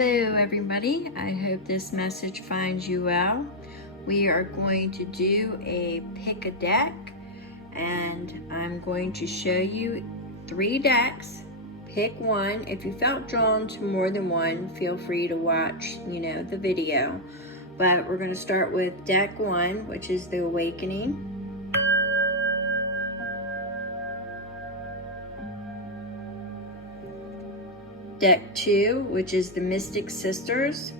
Hello everybody, I hope this message finds you well. We are going to do a pick a deck, and I'm going to show you 3 decks. Pick one. If you felt drawn to more than one, feel free to watch, the video. But we're going to start with deck 1, which is the Awakening. Deck 2, which is the Mystic Sisters.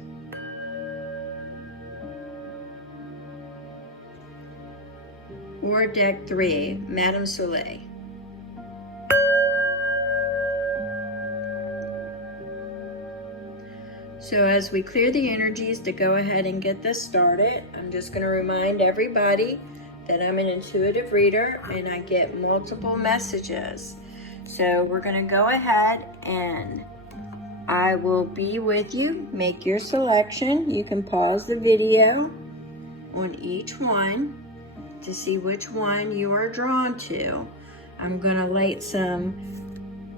Or deck 3, Madame Soleil. So as we clear the energies to go ahead and get this started, I'm just going to remind everybody that I'm an intuitive reader and I get multiple messages. So we're going to go ahead and I will be with you. Make your selection. You can pause the video on each one to see which one you are drawn to. I'm going to light some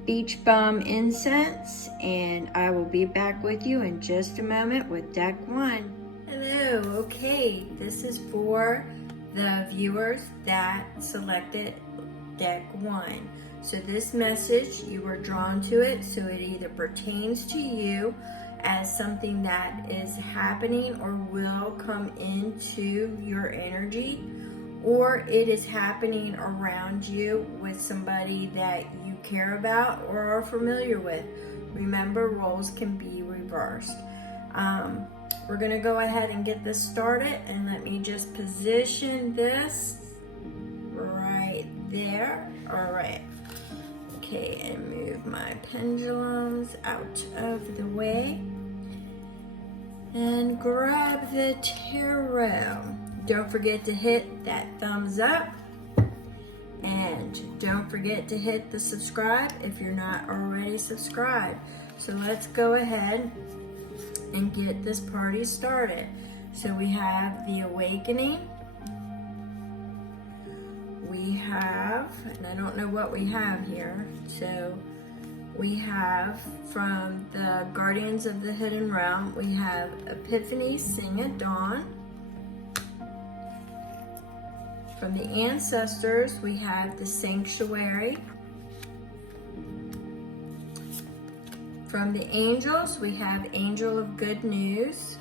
beach bum incense and I will be back with you in just a moment with deck 1. Hello, okay, this is for the viewers that selected deck 1. So this message, you were drawn to it, so it either pertains to you as something that is happening or will come into your energy, or it is happening around you with somebody that you care about or are familiar with. Remember, roles can be reversed. We're gonna go ahead and get this started, and let me just position this right there. All right. Okay, and move my pendulums out of the way. And grab the tarot. Don't forget to hit that thumbs up. And don't forget to hit the subscribe if you're not already subscribed. So let's go ahead and get this party started. So we have the Awakening. We have, and I don't know what we have here, so we have from the Guardians of the Hidden Realm, we have Epiphany Sing at Dawn. From the Ancestors, we have the Sanctuary. From the Angels, we have Angel of Good News.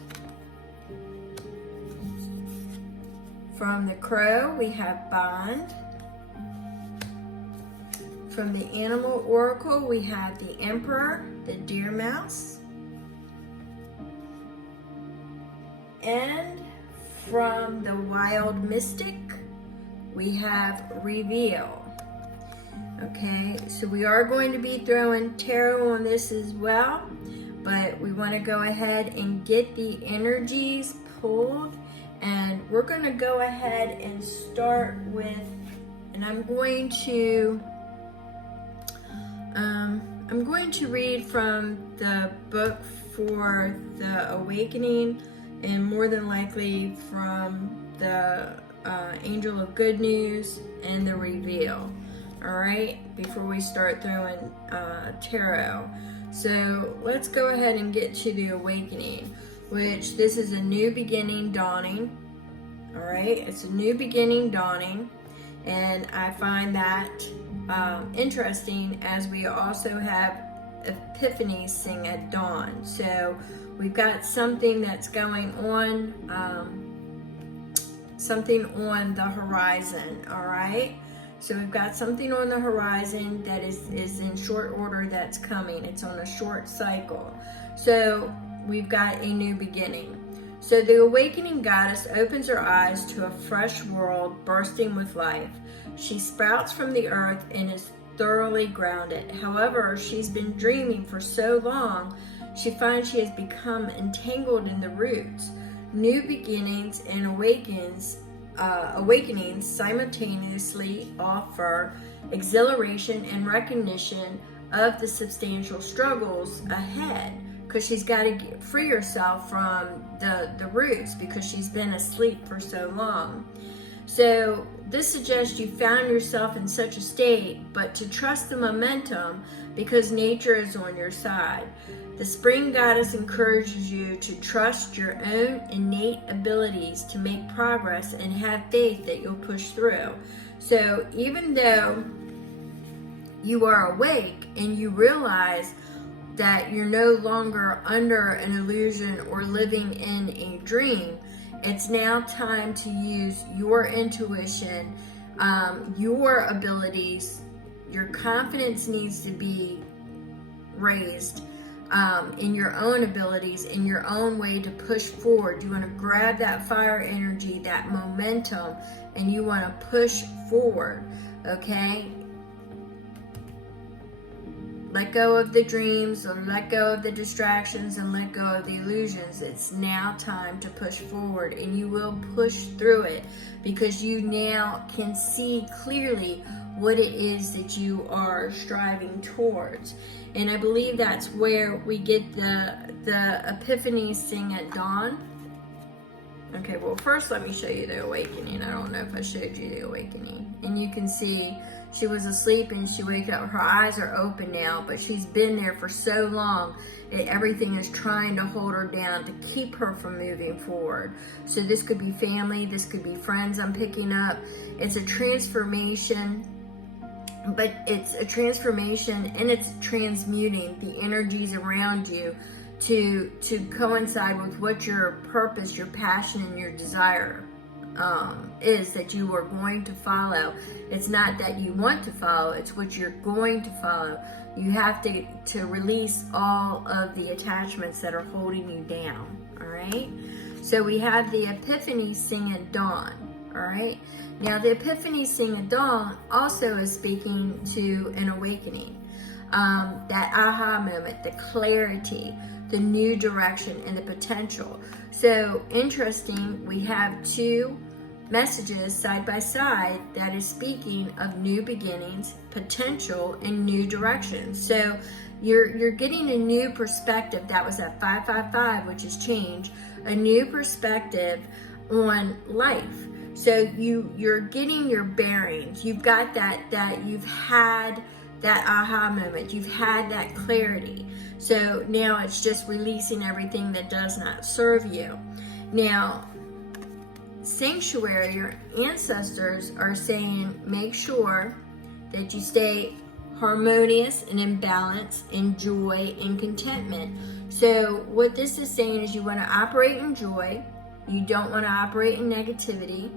From the Crow, we have Bond. From the Animal Oracle, we have the Emperor, the Deer Mouse. And from the Wild Mystic, we have Reveal. Okay, so we are going to be throwing tarot on this as well, but we want to go ahead and get the energies pulled. And we're going to go ahead and start with, and I'm going to read from the book for the Awakening, and more than likely from the Angel of Good News and the Reveal. All right, before we start throwing tarot. So let's go ahead and get to the Awakening, which this is a new beginning dawning. All right, it's a new beginning dawning, and I find that interesting, as we also have Epiphany Sing at Dawn. So we've got something that's going on, something on the horizon. All right, so we've got something on the horizon that is in short order that's coming. It's on a short cycle. So we've got a new beginning. So the Awakening Goddess opens her eyes to a fresh world bursting with life. She sprouts from the earth and is thoroughly grounded. However, she's been dreaming for so long, she finds she has become entangled in the roots. New beginnings and awakenings simultaneously offer exhilaration and recognition of the substantial struggles ahead, because she's got to free herself from the roots, because she's been asleep for so long. So this suggests you found yourself in such a state, but to trust the momentum because nature is on your side. The spring goddess encourages you to trust your own innate abilities to make progress and have faith that you'll push through. So even though you are awake and you realize that you're no longer under an illusion or living in a dream, it's now time to use your intuition, your abilities. Your confidence needs to be raised in your own abilities, in your own way to push forward. You want to grab that fire energy, that momentum, and you want to push forward, okay? Let go of the dreams, or let go of the distractions, and let go of the illusions. It's now time to push forward, and you will push through it because you now can see clearly what it is that you are striving towards. And I believe that's where we get the epiphanies sing at dawn. Okay, well, first let me show you the awakening. I don't know if I showed you the awakening. And you can see she was asleep and she wakes up. Her eyes are open now, but she's been there for so long that everything is trying to hold her down to keep her from moving forward. So this could be family, this could be friends I'm picking up. It's a transformation, but it's a transformation and it's transmuting the energies around you to coincide with what your purpose, your passion, and your desire is that you are going to follow. It's not that you want to follow, it's what you're going to follow. You have to release all of the attachments that are holding you down, all right? So we have the epiphany sing at dawn, all right? Now the epiphany sing at dawn also is speaking to an awakening, that aha moment, the clarity, the new direction, and the potential. So interesting, we have two messages side by side that is speaking of new beginnings, potential, and new directions. So you're getting a new perspective. That was at 555, which is change, a new perspective on life. So you're getting your bearings. You've got that you've had that aha moment. You've had that clarity. So now it's just releasing everything that does not serve you. Now, sanctuary, your ancestors are saying, make sure that you stay harmonious and in balance, in joy and contentment. So what this is saying is you want to operate in joy. You don't want to operate in negativity.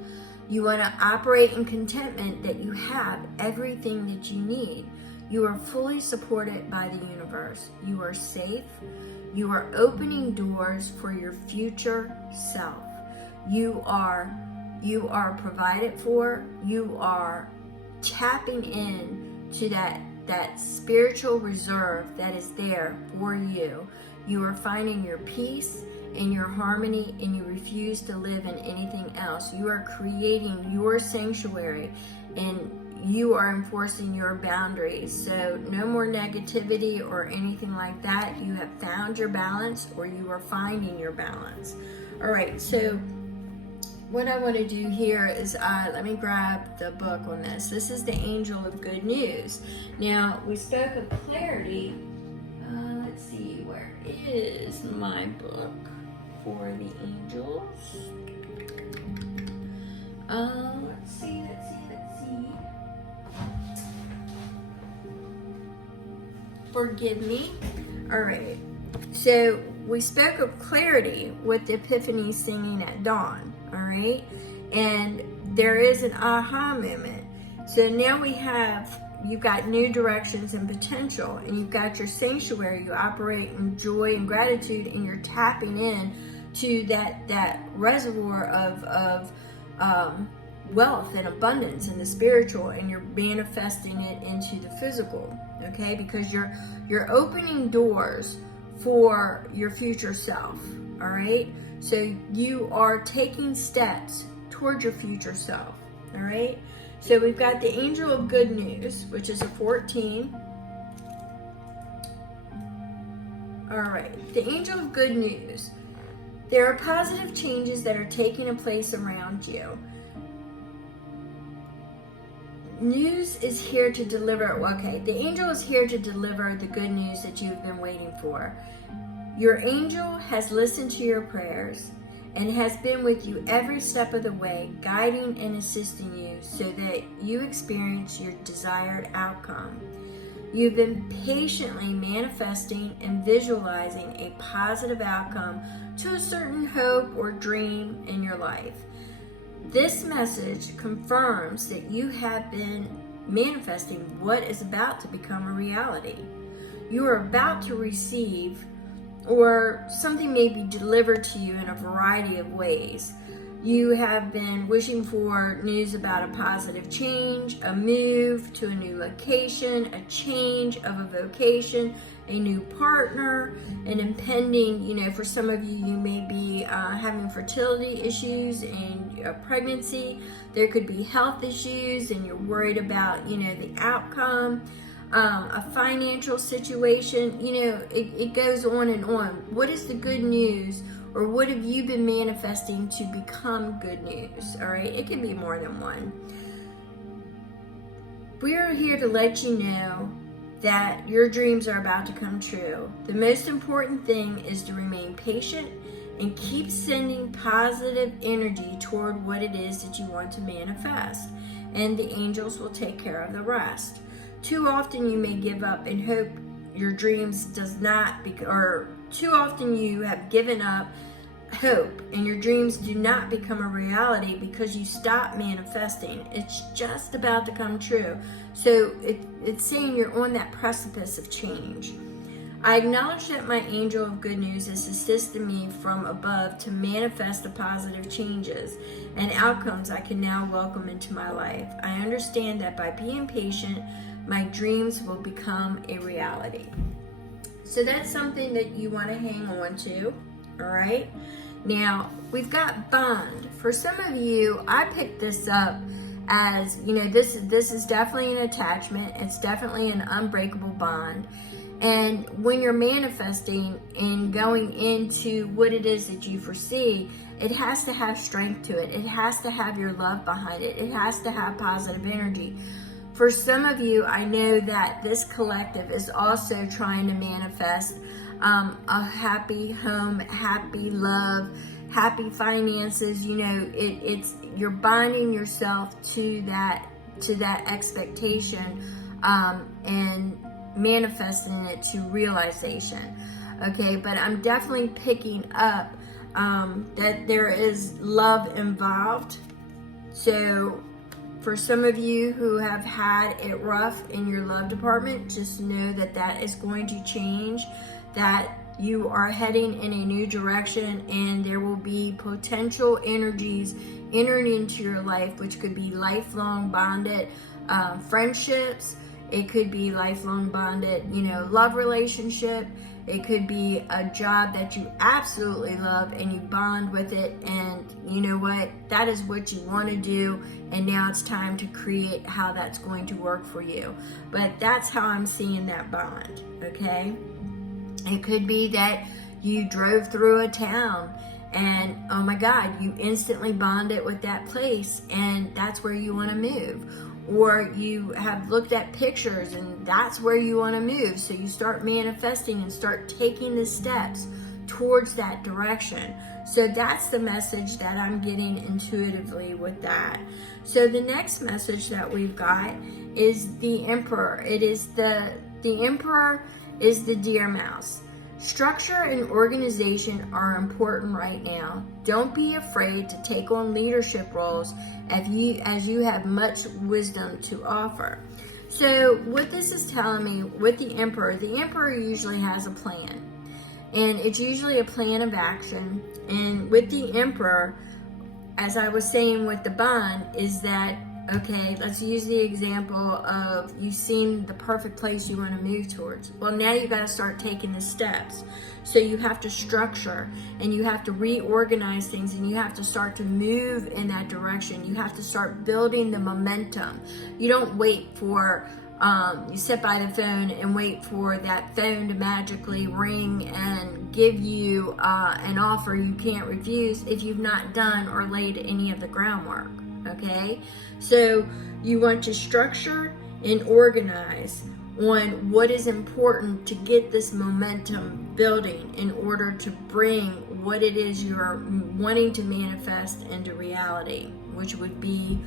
You want to operate in contentment that you have everything that you need. You are fully supported by the universe. You are safe. You are opening doors for your future self. You are provided for. You are tapping in to that spiritual reserve that is there for you. You are finding your peace and your harmony, and you refuse to live in anything else. You are creating your sanctuary, and you are enforcing your boundaries. So no more negativity or anything like that. You have found your balance, or you are finding your balance. All right, so what I want to do here is let me grab the book on this. This is the Angel of Good News. Now, we spoke of clarity. Let's see, where is my book for the angels? Let's see. Forgive me. All right. So we spoke of clarity with the epiphany singing at dawn. All right. And there is an aha moment. So now you've got new directions and potential, and you've got your sanctuary. You operate in joy and gratitude, and you're tapping in to that reservoir of wealth and abundance in the spiritual, and you're manifesting it into the physical. Okay, because you're opening doors for your future self. All right, so you are taking steps toward your future self. All right, so we've got the Angel of Good News, which is a 14. All right, the Angel of Good News. There are positive changes that are taking place around you. news is here to deliver. Well, okay, the angel is here to deliver the good news that you've been waiting for. Your angel has listened to your prayers and has been with you every step of the way, guiding and assisting you so that you experience your desired outcome. You've been patiently manifesting and visualizing a positive outcome to a certain hope or dream in your life. This message confirms that you have been manifesting what is about to become a reality. You are about to receive, or something may be delivered to you in a variety of ways. You have been wishing for news about a positive change, a move to a new location, a change of a vocation, a new partner, an impending, for some of you, you may be having fertility issues and a pregnancy. There could be health issues and you're worried about, the outcome. A financial situation, it goes on and on. What is the good news, or what have you been manifesting to become good news? All right, it can be more than one. We are here to let you know that your dreams are about to come true. The most important thing is to remain patient and keep sending positive energy toward what it is that you want to manifest, and the angels will take care of the rest. Too often you may give up and hope your dreams does not, or too often you have given up hope and your dreams do not become a reality because you stop manifesting. It's just about to come true. So it's saying you're on that precipice of change. I acknowledge that my angel of good news is assisting me from above to manifest the positive changes and outcomes I can now welcome into my life. I understand that by being patient, my dreams will become a reality. So that's something that you want to hang on to, all right? Now, we've got bond. For some of you, I picked this up as, this is definitely an attachment. It's definitely an unbreakable bond. And when you're manifesting and going into what it is that you foresee, it has to have strength to it. It has to have your love behind it. It has to have positive energy. For some of you, I know that this collective is also trying to manifest a happy home, happy love, happy finances. It's you're binding yourself to that expectation and manifesting it to realization. Okay, but I'm definitely picking up that there is love involved. So for some of you who have had it rough in your love department, just know that that is going to change, that you are heading in a new direction, and there will be potential energies entering into your life, which could be lifelong bonded friendships. It could be lifelong bonded, love relationship. It could be a job that you absolutely love and you bond with it, and you know what? That is what you want to do, and now it's time to create how that's going to work for you. But that's how I'm seeing that bond, okay? It could be that you drove through a town and oh my God, you instantly bonded with that place, and that's where you want to move. Or you have looked at pictures and that's where you want to move. So you start manifesting and start taking the steps towards that direction. So that's the message that I'm getting intuitively with that. So the next message that we've got is the Emperor. It is the Emperor is the deer mouse. Structure and organization are important right now. Don't be afraid to take on leadership roles as you have much wisdom to offer. So what this is telling me with the Emperor usually has a plan. And it's usually a plan of action. And with the Emperor, as I was saying with the bond, is that, okay, let's use the example of you've seen the perfect place you want to move towards. Well, now you got to start taking the steps. So you have to structure and you have to reorganize things and you have to start to move in that direction. You have to start building the momentum. You don't wait for, you sit by the phone and wait for that phone to magically ring and give you an offer you can't refuse if you've not done or laid any of the groundwork. okay? So you want to structure and organize on what is important to get this momentum building in order to bring what it is you're wanting to manifest into reality, which would be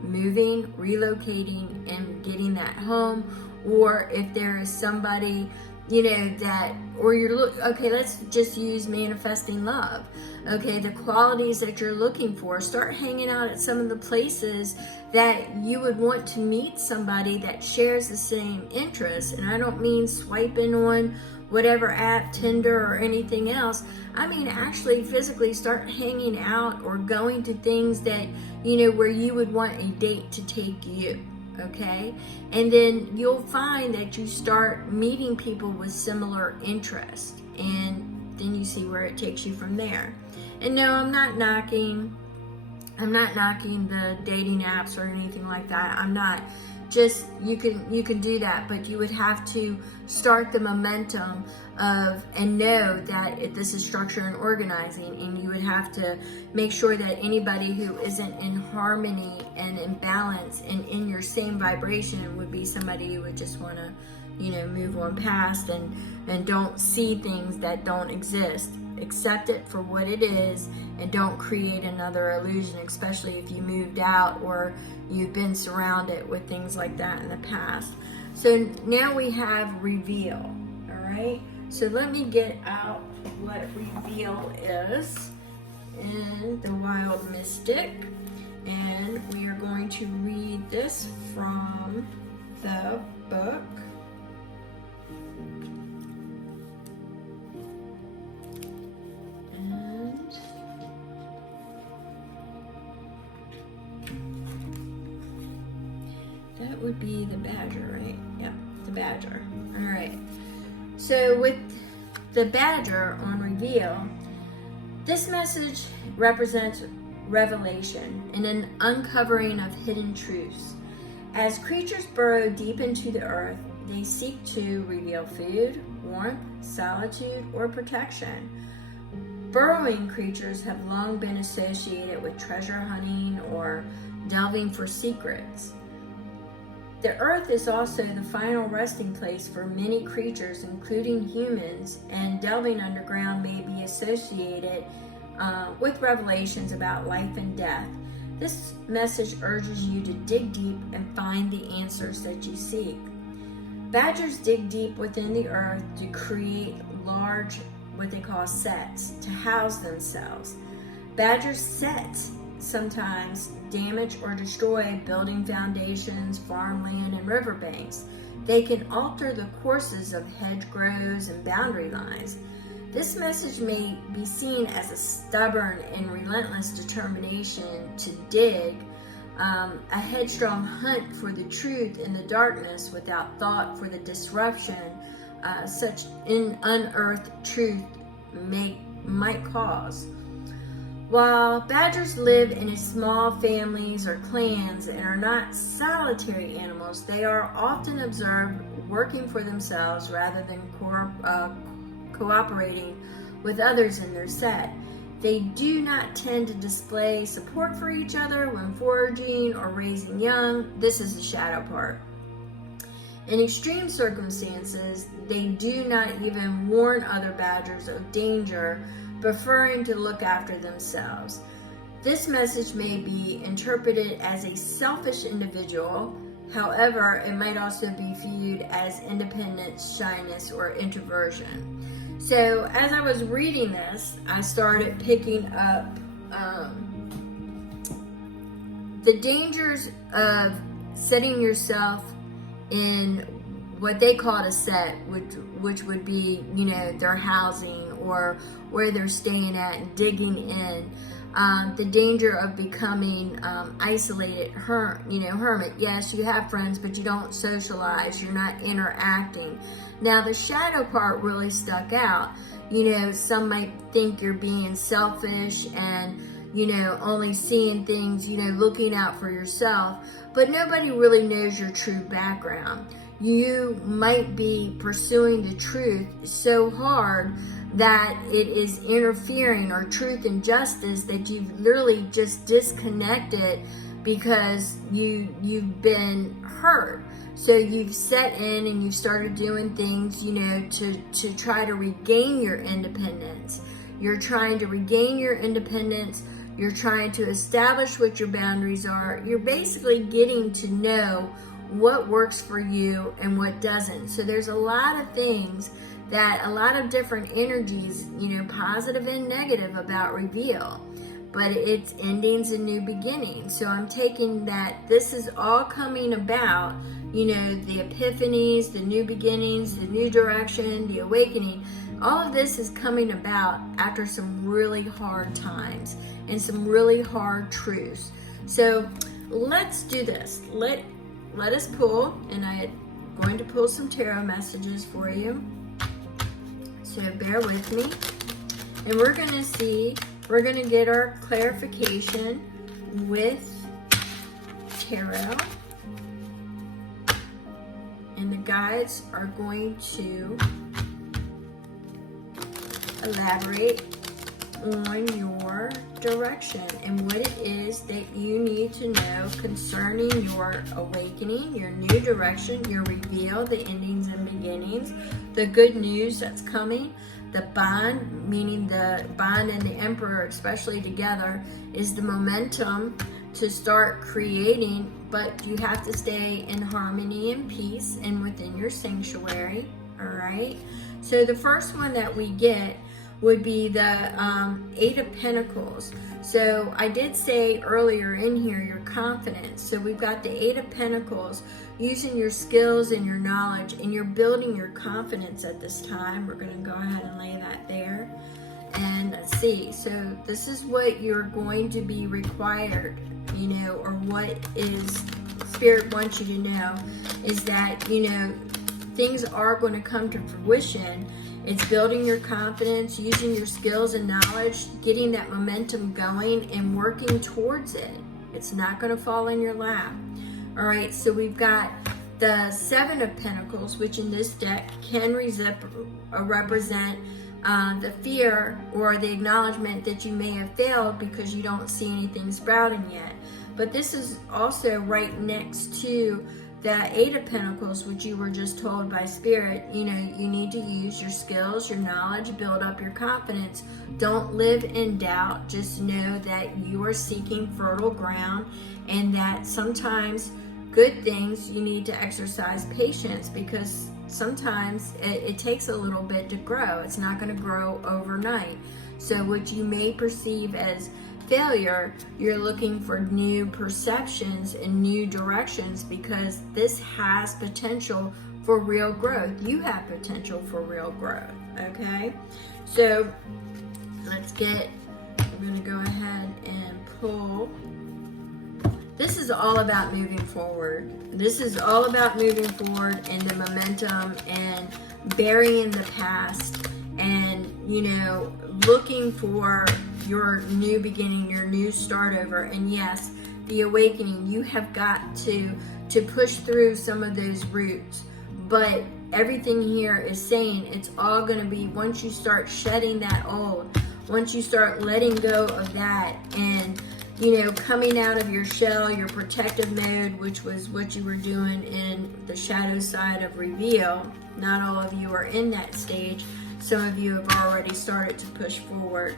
moving, relocating, and getting that home. Or if there is somebody, that, or okay, let's just use manifesting love. Okay, the qualities that you're looking for, start hanging out at some of the places that you would want to meet somebody that shares the same interests. And I don't mean swiping on whatever app, Tinder or anything else. I mean actually physically start hanging out or going to things that, where you would want a date to take you. Okay, and then you'll find that you start meeting people with similar interests, and then you see where it takes you from there. And no, I'm not knocking the dating apps or anything like that. I'm not. Just you can do that, but you would have to start the momentum of and know that this is structure and organizing, and you would have to make sure that anybody who isn't in harmony and in balance and in your same vibration would be somebody you would just want to move on past and don't see things that don't exist. Accept it for what it is and don't create another illusion, especially if you moved out or you've been surrounded with things like that in the past. So now we have reveal, all right? So let me get out what reveal is in the Wild Mystic, and we are going to read this from the book that would be the Badger, right? Yeah, the Badger. All right. So with the Badger on reveal, this message represents revelation and an uncovering of hidden truths. As creatures burrow deep into the earth, they seek to reveal food, warmth, solitude, or protection. Burrowing creatures have long been associated with treasure hunting or delving for secrets. The earth is also the final resting place for many creatures, including humans, and delving underground may be associated with revelations about life and death. This message urges you to dig deep and find the answers that you seek. Badgers dig deep within the earth to create large, what they call sets, to house themselves. Badgers' sets sometimes damage or destroy building foundations, farmland, and riverbanks. They can alter the courses of hedgerows and boundary lines. This message may be seen as a stubborn and relentless determination to dig, a headstrong hunt for the truth in the darkness without thought for the disruption such an unearthed truth might cause. While badgers live in small families or clans and are not solitary animals, they are often observed working for themselves rather than cooperating with others in their set. They do not tend to display support for each other when foraging or raising young. This is the shadow part. In extreme circumstances, they do not even warn other badgers of danger, preferring to look after themselves. This message may be interpreted as a selfish individual. However, it might also be viewed as independence, shyness, or introversion. So as I was reading this, I started picking up the dangers of setting yourself in what they call a set, which would be, their housing or where they're staying at and digging in. The danger of becoming isolated, hermit. Yes, you have friends, but you don't socialize. You're not interacting. Now, the shadow part really stuck out. Some might think you're being selfish and, only seeing things, looking out for yourself, but nobody really knows your true background. You might be pursuing the truth so hard that it is interfering, or truth and justice, that you've literally just disconnected because you've been hurt. So you've set in and you've started doing things, to try to regain your independence. You're trying to regain your independence. You're trying to establish what your boundaries are. You're basically getting to know what works for you and what doesn't. So there's a lot of things that a lot of different energies, positive and negative about reveal. But it's endings and new beginnings. So I'm taking that this is all coming about, the epiphanies, the new beginnings, the new direction, the awakening. All of this is coming about after some really hard times and some really hard truths. So let's do this. Let us pull, and I am going to pull some tarot messages for you. So bear with me. And we're going to get our clarification with tarot. And the guides are going to elaborate on your direction and what it is that you need to know concerning your awakening, your new direction, your reveal, the endings and beginnings, the good news that's coming, the bond, meaning the bond and the emperor, especially together, is the momentum to start creating, but you have to stay in harmony and peace and within your sanctuary, all right? So the first one that we get would be the Eight of Pentacles. So I did say earlier in here, your confidence. So we've got the Eight of Pentacles, using your skills and your knowledge, and you're building your confidence at this time. We're going to go ahead and lay that there. And let's see. So this is what you're going to be required, or what is Spirit wants you to know, is that, things are going to come to fruition. It's building your confidence, using your skills and knowledge, getting that momentum going and working towards it. It's not going to fall in your lap. All right, so we've got the Seven of Pentacles, which in this deck can represent the fear or the acknowledgement that you may have failed because you don't see anything sprouting yet. But this is also right next to the Eight of Pentacles, which you were just told by Spirit, you need to use your skills, your knowledge, build up your confidence. Don't live in doubt. Just know that you are seeking fertile ground, and that sometimes good things you need to exercise patience, because sometimes it takes a little bit to grow. It's not going to grow overnight. So what you may perceive as failure, you're looking for new perceptions and new directions, because this has potential for real growth. You have potential for real growth, okay? So we're going to go ahead and pull. This is all about moving forward. This is all about moving forward and the momentum and burying the past and, looking for your new beginning, your new start over. And yes, the awakening, you have got to push through some of those roots. But everything here is saying it's all going to be, once you start shedding that old, once you start letting go of that and, coming out of your shell, your protective mode, which was what you were doing in the shadow side of reveal. Not all of you are in that stage. Some of you have already started to push forward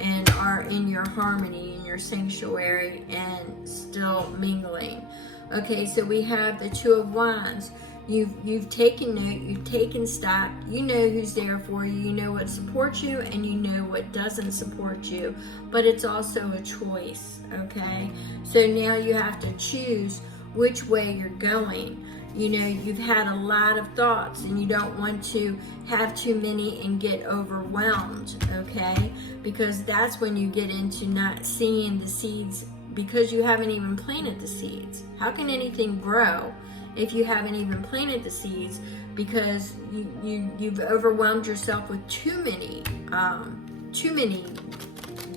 and are in your harmony, in your sanctuary, and still mingling. Okay, so we have the Two of Wands. You've taken note, you've taken stock, you know who's there for you, you know what supports you, and you know what doesn't support you. But it's also a choice, okay? So now you have to choose which way you're going. You've had a lot of thoughts and you don't want to have too many and get overwhelmed, okay? Because that's when you get into not seeing the seeds, because you haven't even planted the seeds. How can anything grow if you haven't even planted the seeds? Because you've overwhelmed yourself with too many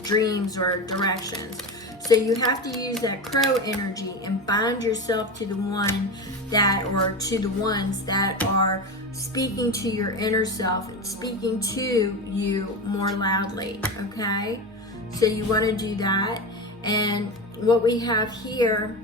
dreams or directions. So you have to use that crow energy and bind yourself to the one that, or to the ones that are speaking to your inner self and speaking to you more loudly, okay? So you want to do that. And what we have here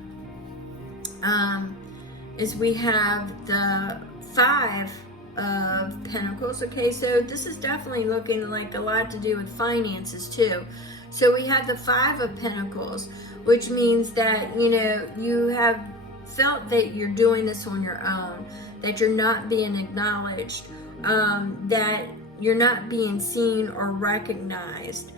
is we have the 5 of Pentacles. Okay, so this is definitely looking like a lot to do with finances too. So we have the 5 of Pentacles, which means that, you know, you have felt that you're doing this on your own, that you're not being acknowledged, that you're not being seen or recognized.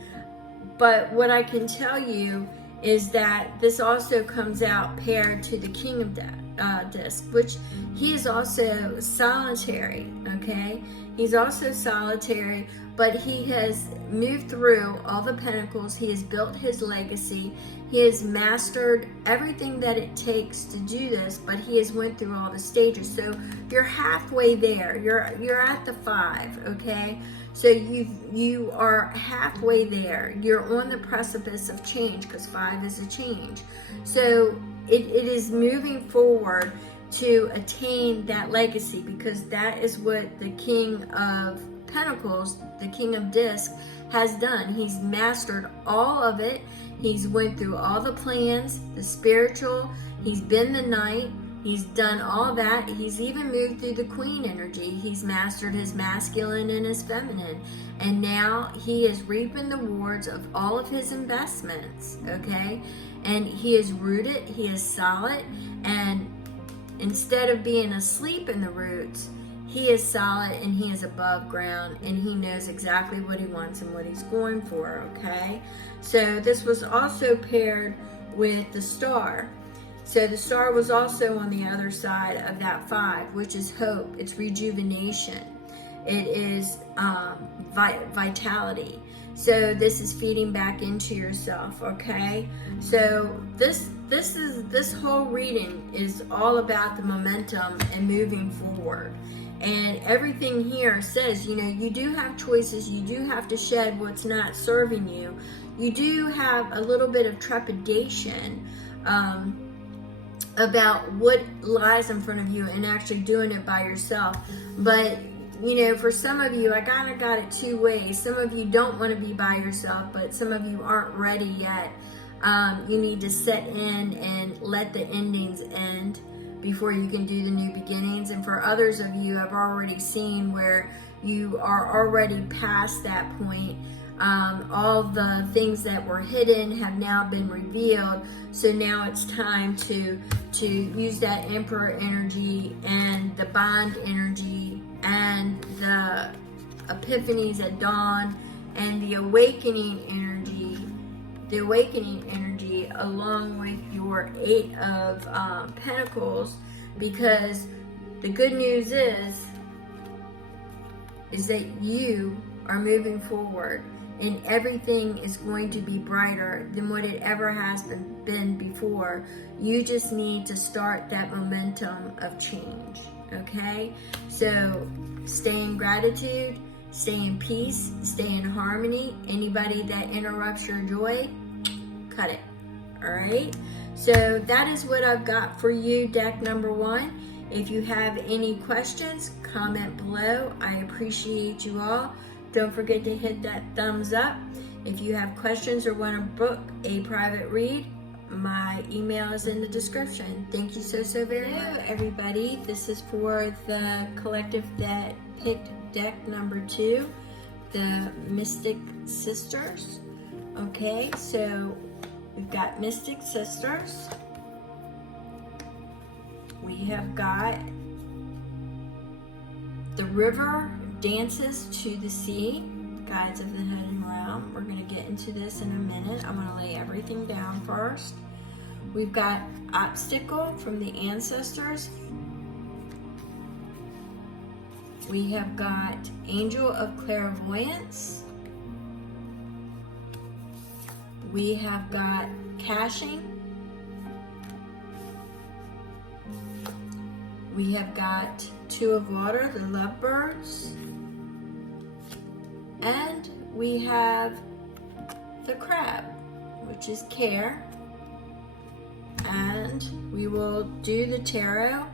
But what I can tell you is that this also comes out paired to the King of Disc, which he is also solitary, okay? He's also solitary, but he has moved through all the pentacles. He has built his legacy. He has mastered everything that it takes to do this, but he has went through all the stages. So you're halfway there. You're at the 5, okay? So you are halfway there. You're on the precipice of change, because 5 is a change. So it is moving forward to attain that legacy, because that is what the King of Pentacles, the King of Disc, has done. He's mastered all of it. He's went through all the plans, the spiritual. He's been the knight. He's done all that. He's even moved through the Queen energy. He's mastered his masculine and his feminine. And now he is reaping the rewards of all of his investments, okay? And he is rooted, he is solid, and instead of being asleep in the roots, he is solid and he is above ground, and he knows exactly what he wants and what he's going for, okay? So this was also paired with the Star. So the Star was also on the other side of that 5, which is hope. It's rejuvenation. It is vitality. So this is feeding back into yourself, okay? So this whole reading is all about the momentum and moving forward. And everything here says, you know, you do have choices. You do have to shed what's not serving you. You do have a little bit of trepidation about what lies in front of you and actually doing it by yourself. But, you know, for some of you, I kind of got it 2 ways. Some of you don't want to be by yourself, but some of you aren't ready yet. You need to set in and let the endings end before you can do the new beginnings. And for others of you, I've already seen where you are already past that point. All the things that were hidden have now been revealed. So now it's time to use that Emperor energy and the Bond energy and the Epiphanies at dawn and the awakening energy along with your 8 of Pentacles, because the good news is that you are moving forward. And everything is going to be brighter than what it ever has been before. You just need to start that momentum of change, okay? So stay in gratitude, stay in peace, stay in harmony. Anybody that interrupts your joy, cut it, all right? So that is what I've got for you, deck number 1. If you have any questions, comment below. I appreciate you all. Don't forget to hit that thumbs up. If you have questions or want to book a private read, my email is in the description. Thank you so very much. Hello, everybody. This is for the collective that picked deck number 2, the Mystic Sisters. Okay, so we've got Mystic Sisters. We have got the River Dances to the Sea, Guides of the Hidden Realm. We're going to get into this in a minute. I'm going to lay everything down first. We've got Obstacle from the Ancestors. We have got Angel of Clairvoyance. We have got Caching. We have got 2 of Water, the Lovebirds. And we have the Crab, which is Care. And we will do the tarot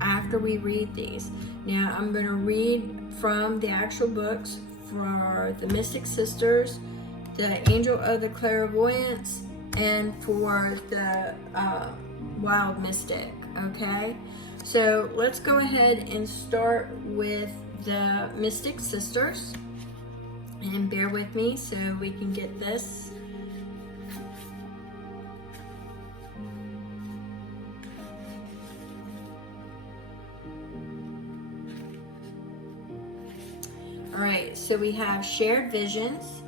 after we read these. Now I'm going to read from the actual books for the Mystic Sisters, the Angel of the Clairvoyance, and for the wild mystic, okay? So let's go ahead and start with the Mystic Sisters. And bear with me so we can get this. All right, so we have shared visions,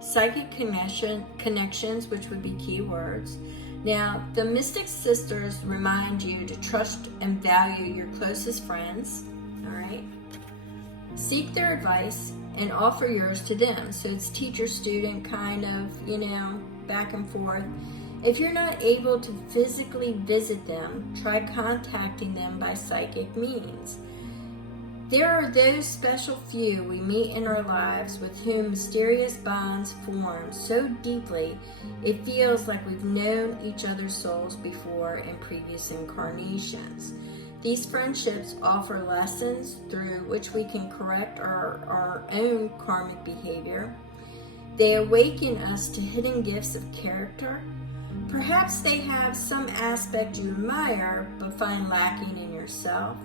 psychic connections, which would be keywords. Now, the Mystic Sisters remind you to trust and value your closest friends, all right? Seek their advice and offer yours to them. So it's teacher-student kind of, back and forth. If you're not able to physically visit them, try contacting them by psychic means. There are those special few we meet in our lives with whom mysterious bonds form so deeply it feels like we've known each other's souls before in previous incarnations. These friendships offer lessons through which we can correct our own karmic behavior. They awaken us to hidden gifts of character. Perhaps they have some aspect you admire but find lacking in yourself.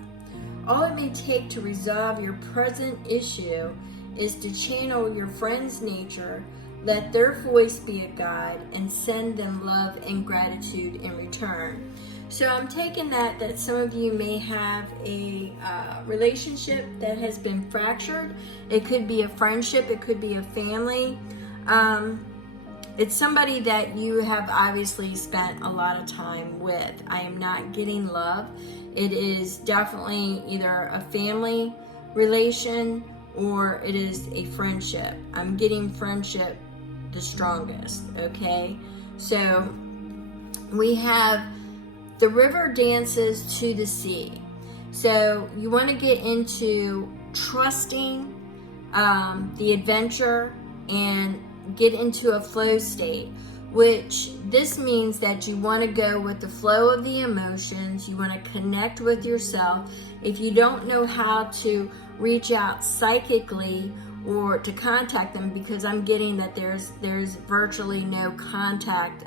All it may take to resolve your present issue is to channel your friend's nature, let their voice be a guide, and send them love and gratitude in return. So I'm taking that some of you may have a relationship that has been fractured. It could be a friendship, it could be a family. It's somebody that you have obviously spent a lot of time with. I am not getting love. It is definitely either a family relation or it is a friendship. I'm getting friendship the strongest, okay? So we have the river dances to the sea. So you want to get into trusting the adventure and get into a flow state, which this means that you want to go with the flow of the emotions. You want to connect with yourself. If you don't know how to reach out psychically or to contact them, because I'm getting that there's virtually no contact,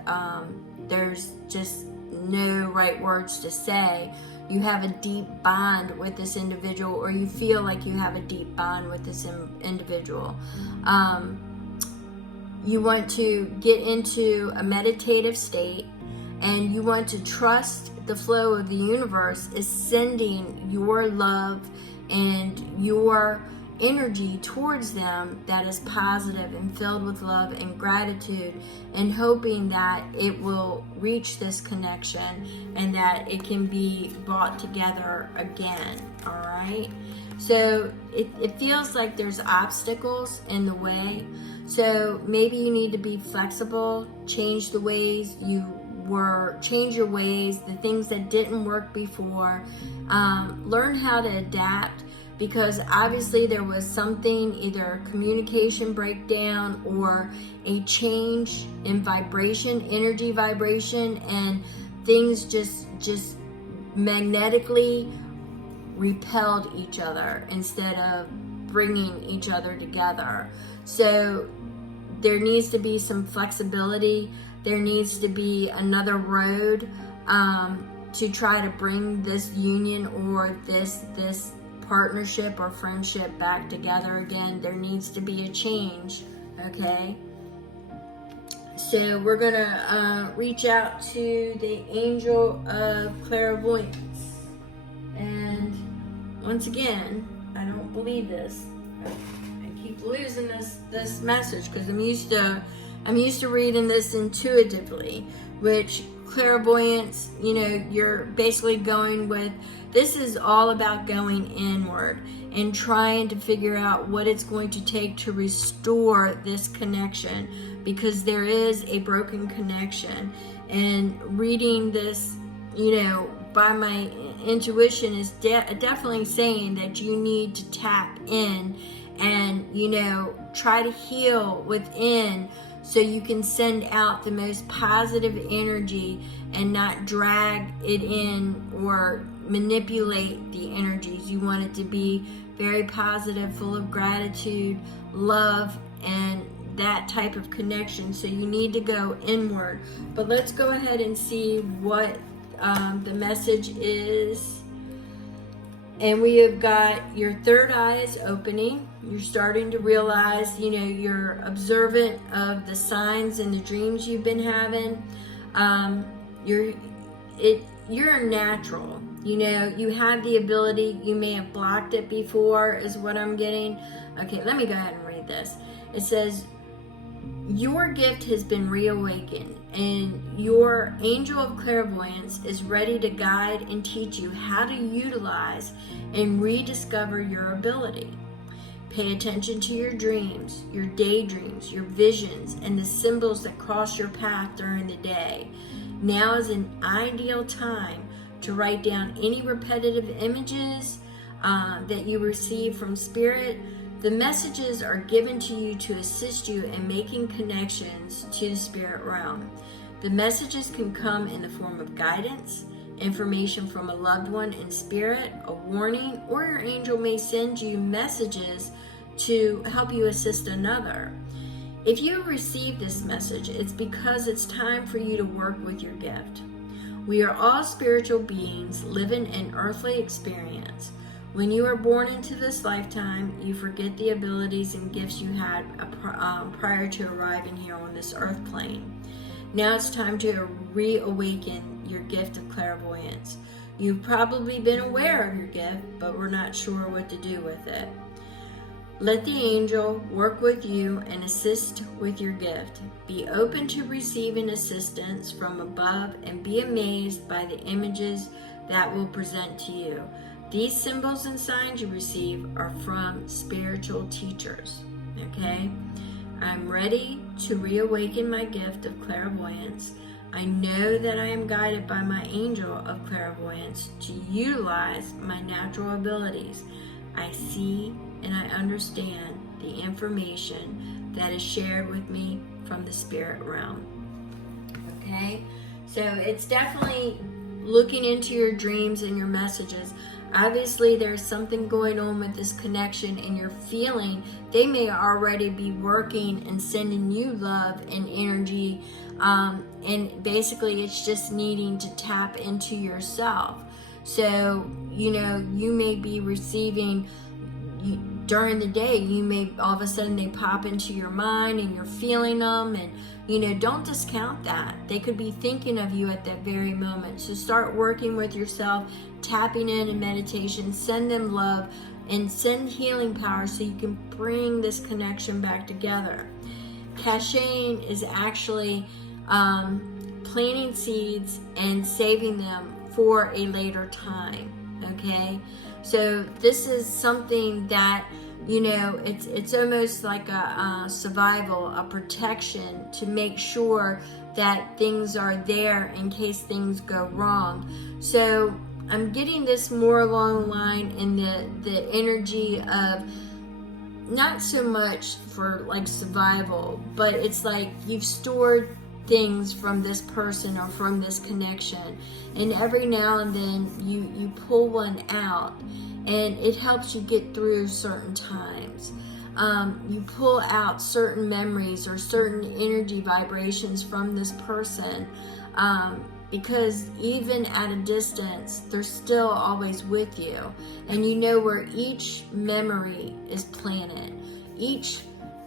there's just no right words to say. You have a deep bond with this individual, or you feel like you have a deep bond with this individual. You want to get into a meditative state, and you want to trust the flow of the universe is sending your love and your energy towards them that is positive and filled with love and gratitude, and hoping that it will reach this connection and that it can be brought together again. All right, so it feels like there's obstacles in the way. So maybe you need to be flexible, change the ways you were, change your ways, the things that didn't work before, learn how to adapt, because obviously there was something, either communication breakdown or a change in vibration, energy vibration, and things just magnetically repelled each other instead of bringing each other together. So there needs to be some flexibility. There needs to be another road to try to bring this union or this partnership or friendship back together again. There needs to be a change, okay? So we're gonna reach out to the angel of clairvoyance. And once again, I don't believe this. I keep losing this message because I'm used to reading this intuitively, which clairvoyance, you're basically going with, this is all about going inward and trying to figure out what it's going to take to restore this connection, because there is a broken connection. And reading this, by my intuition is definitely saying that you need to tap in and, try to heal within, so you can send out the most positive energy and not drag it in or manipulate the energies. You want it to be very positive, full of gratitude, love, and that type of connection. So you need to go inward. But let's go ahead and see what the message is. And we have got your third eye is opening. You're starting to realize, you're observant of the signs and the dreams you've been having. You're natural. You have the ability. You may have blocked it before, is what I'm getting. Okay, let me go ahead and read this. It says, your gift has been reawakened, and your angel of clairvoyance is ready to guide and teach you how to utilize and rediscover your ability. Pay attention to your dreams, your daydreams, your visions, and the symbols that cross your path during the day. Now is an ideal time to write down any repetitive images that you receive from Spirit. The messages are given to you to assist you in making connections to the spirit realm. The messages can come in the form of guidance, information from a loved one in spirit, a warning, or your angel may send you messages to help you assist another. If you receive this message, it's because it's time for you to work with your gift. We are all spiritual beings living an earthly experience. When you are born into this lifetime, you forget the abilities and gifts you had prior to arriving here on this earth plane. Now it's time to reawaken your gift of clairvoyance. You've probably been aware of your gift, but we're not sure what to do with it. Let the angel work with you and assist with your gift. Be open to receiving assistance from above and be amazed by the images that will present to you. These symbols and signs you receive are from spiritual teachers. Okay? I'm ready to reawaken my gift of clairvoyance. I know that I am guided by my angel of clairvoyance to utilize my natural abilities. I see and I understand the information that is shared with me from the spirit realm. Okay? So it's definitely looking into your dreams and your messages. Obviously, there's something going on with this connection and you're feeling they may already be working and sending you love and energy. And basically, it's just needing to tap into yourself. So, you may be receiving during the day, you may all of a sudden they pop into your mind and you're feeling them, and don't discount that. They could be thinking of you at that very moment. So start working with yourself, tapping in meditation, send them love and send healing power so you can bring this connection back together. Caching is actually planting seeds and saving them for a later time. Okay, so this is something that it's almost like a survival, a protection to make sure that things are there in case things go wrong. So I'm getting this more along the line in the energy of not so much for like survival, but it's like you've stored things from this person or from this connection, and every now and then you pull one out and it helps you get through certain times. You pull out certain memories or certain energy vibrations from this person, because even at a distance they're still always with you, and you know where each memory is planted.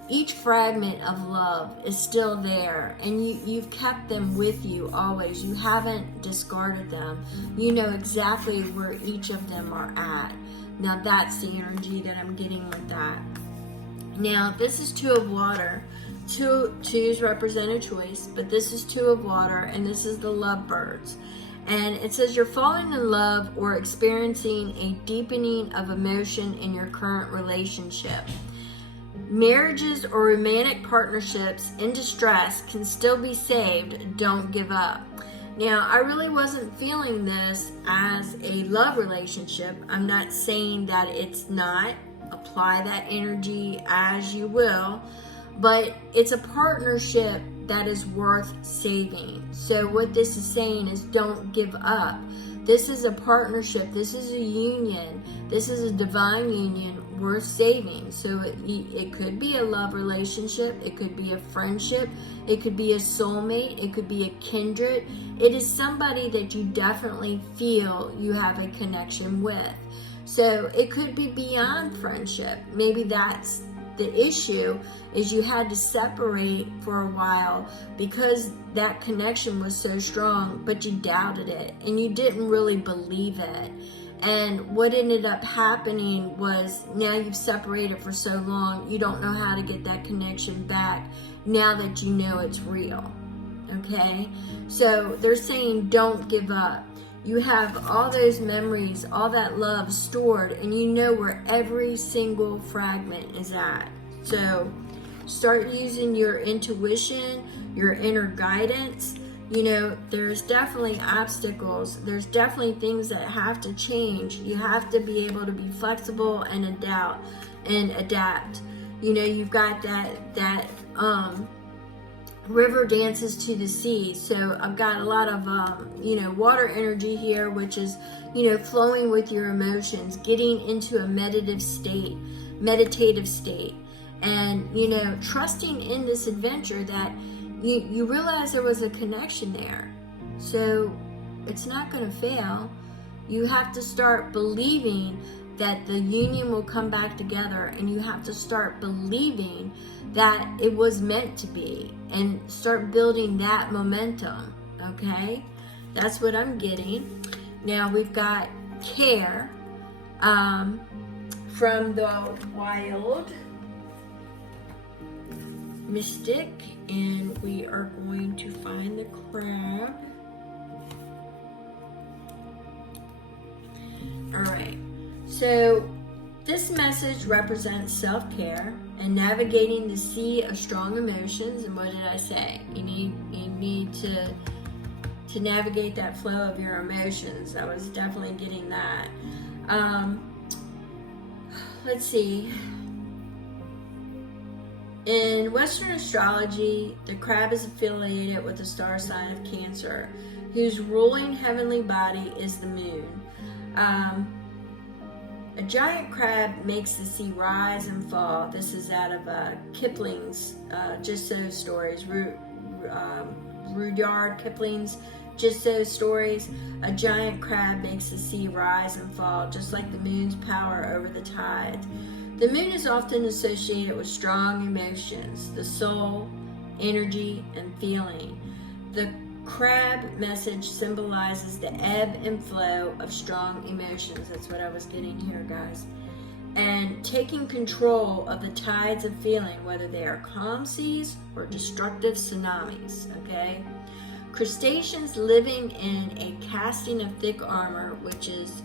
Each fragment of love is still there, and you've kept them with you always. You haven't discarded them. You know exactly where each of them are at. Now that's the energy that I'm getting with that. Now this is Two of Water. Twos represent a choice, but this is Two of Water, and this is the lovebirds. And it says you're falling in love or experiencing a deepening of emotion in your current relationship. Marriages or romantic partnerships in distress can still be saved. Don't give up. Now, I really wasn't feeling this as a love relationship. I'm not saying that it's not. Apply that energy as you will. But it's a partnership that is worth saving. So what this is saying is don't give up. This is a partnership. This is a union. This is a divine union worth saving. So it could be a love relationship, it could be a friendship, it could be a soulmate, it could be a kindred. It is somebody that you definitely feel you have a connection with. So it could be beyond friendship. Maybe that's the issue, is you had to separate for a while because that connection was so strong, but you doubted it and you didn't really believe it. And what ended up happening was, now you've separated for so long, you don't know how to get that connection back now that you know it's real. Okay? So they're saying don't give up. You have all those memories, all that love stored, and you know where every single fragment is at. So start using your intuition, your inner guidance. You know, there's definitely obstacles. There's definitely things that have to change. You have to be able to be flexible and adapt. You know, you've got that river dances to the sea. So I've got a lot of, water energy here, which is, flowing with your emotions, getting into a meditative state, and, trusting in this adventure that you realize there was a connection there. So it's not going to fail. You have to start believing that the union will come back together, and you have to start believing that it was meant to be and start building that momentum. Okay, that's what I'm getting. Now we've got care from the wild mystic, and we are going to find the crab. All right, so this message represents self-care and navigating the sea of strong emotions. And what did I say? You need to navigate that flow of your emotions. I was definitely getting that. Let's see. In Western astrology, the crab is affiliated with the star sign of Cancer, whose ruling heavenly body is the moon. A giant crab makes the sea rise and fall. This is out of Kipling's Just So Stories, Rudyard Kipling's Just So Stories. A giant crab makes the sea rise and fall, just like the moon's power over the tides. The moon is often associated with strong emotions, the soul, energy, and feeling. The crab message symbolizes the ebb and flow of strong emotions. That's what I was getting here, guys. And taking control of the tides of feeling, whether they are calm seas or destructive tsunamis, okay? Crustaceans living in a casting of thick armor, which is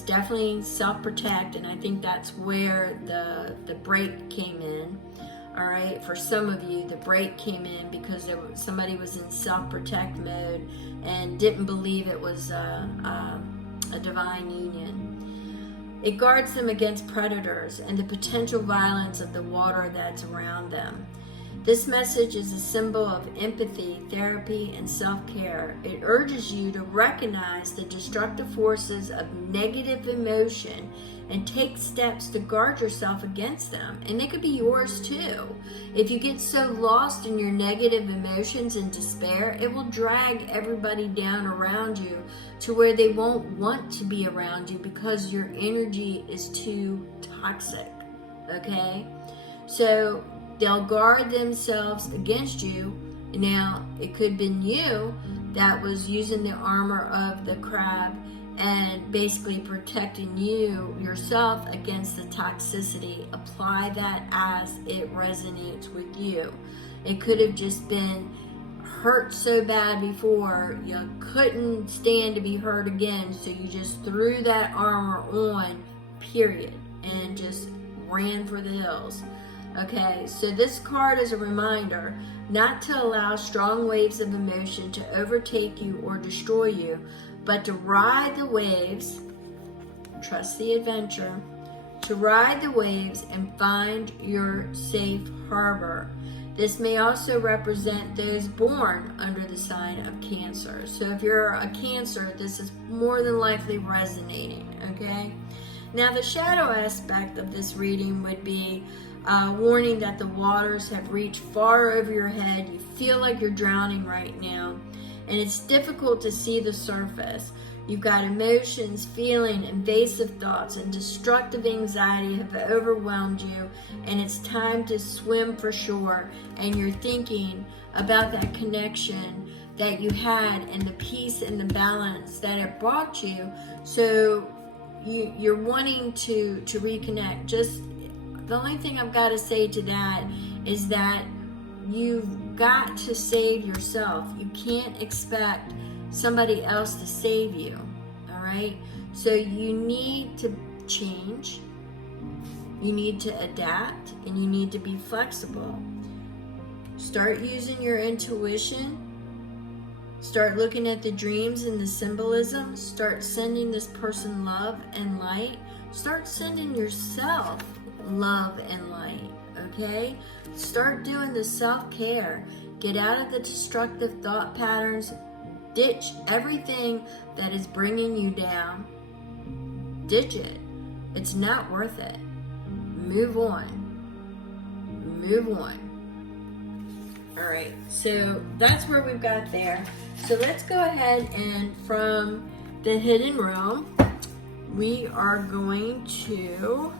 definitely self-protect, and I think that's where the break came in. All right, for some of you, the break came in because somebody was in self-protect mode and didn't believe it was a divine union. It guards them against predators and the potential violence of the water that's around them. This message is a symbol of empathy, therapy, and self-care. It urges you to recognize the destructive forces of negative emotion and take steps to guard yourself against them. And they could be yours too. If you get so lost in your negative emotions and despair, it will drag everybody down around you to where they won't want to be around you because your energy is too toxic, okay? So they'll guard themselves against you. Now, it could have been you that was using the armor of the crab and basically protecting yourself against the toxicity. Apply that as it resonates with you. It could have just been hurt so bad before you couldn't stand to be hurt again, so you just threw that armor on, period, and just ran for the hills. Okay, so this card is a reminder not to allow strong waves of emotion to overtake you or destroy you, but to ride the waves, trust the adventure, to ride the waves and find your safe harbor. This may also represent those born under the sign of Cancer. So if you're a Cancer, this is more than likely resonating, okay? Now, the shadow aspect of this reading would be warning that the waters have reached far over your head. You feel like you're drowning right now, and it's difficult to see the surface. You've got emotions, feeling, invasive thoughts, and destructive anxiety have overwhelmed you, and it's time to swim for shore. And you're thinking about that connection that you had and the peace and the balance that it brought you. So you're wanting to reconnect. Just the only thing I've got to say to that is that you've got to save yourself. You can't expect somebody else to save you. All right, so you need to change, you need to adapt, and you need to be flexible. Start using your intuition. Start looking at the dreams and the symbolism. Start sending this person love and light. Start sending yourself love and light, okay? Start doing the self-care. Get out of the destructive thought patterns. Ditch everything that is bringing you down. Ditch it. It's not worth it. Move on. Move on. All right, so that's where we've got there. So let's go ahead and from the hidden realm, we are going to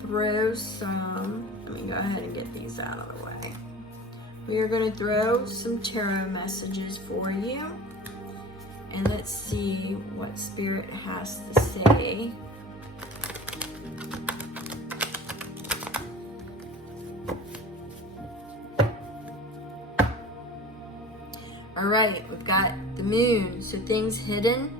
throw some, let me go ahead and get these out of the way. We are going to throw some tarot messages for you. And let's see what Spirit has to say. All right, we've got the moon. So things hidden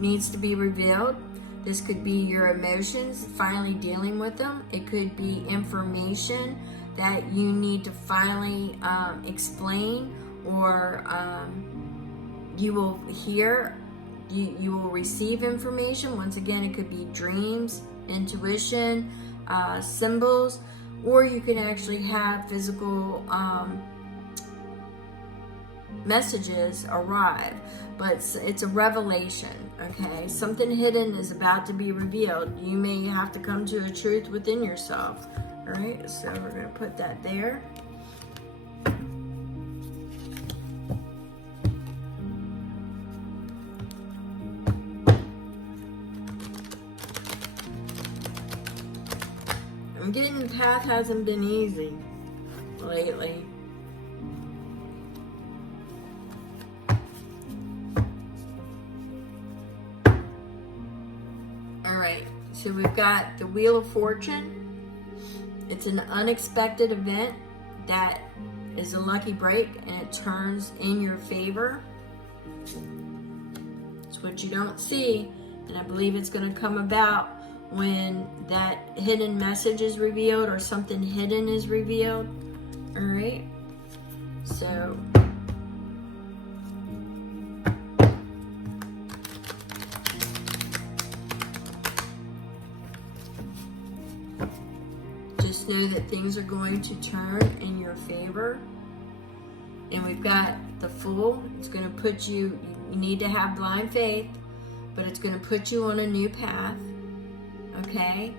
needs to be revealed. This could be your emotions, finally dealing with them. It could be information that you need to finally explain, or you will hear, you will receive information. Once again, it could be dreams, intuition, symbols, or you can actually have physical messages arrive, but it's a revelation, okay? Something hidden is about to be revealed. You may have to come to a truth within yourself. All right, so we're going to put that there. I'm getting the path hasn't been easy lately. All right, so we've got the Wheel of Fortune. It's an unexpected event that is a lucky break, and it turns in your favor. It's what you don't see, and I believe it's going to come about when that hidden message is revealed or something hidden is revealed. All right, so just know that things are going to turn in your favor. And we've got the Fool. It's going to put you need to have blind faith, but it's going to put you on a new path. Okay,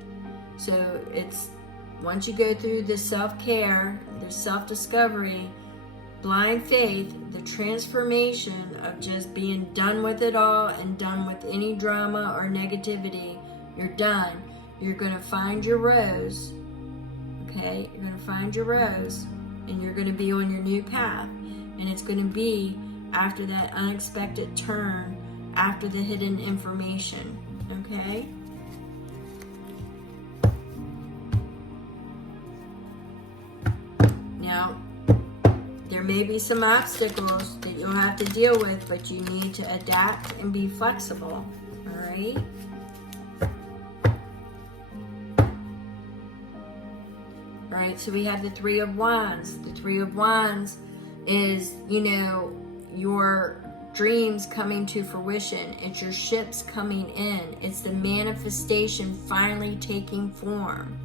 so it's once you go through the self-care, the self-discovery, blind faith, the transformation of just being done with it all and done with any drama or negativity, you're done. You're going to find your rose. Okay, you're going to find your rose, and you're going to be on your new path, and it's going to be after that unexpected turn, after the hidden information. Okay. Now, there may be some obstacles that you'll have to deal with, but you need to adapt and be flexible. All right. All right, so we have the Three of Wands. The Three of Wands is, your dreams coming to fruition. It's your ships coming in. It's the manifestation finally taking form.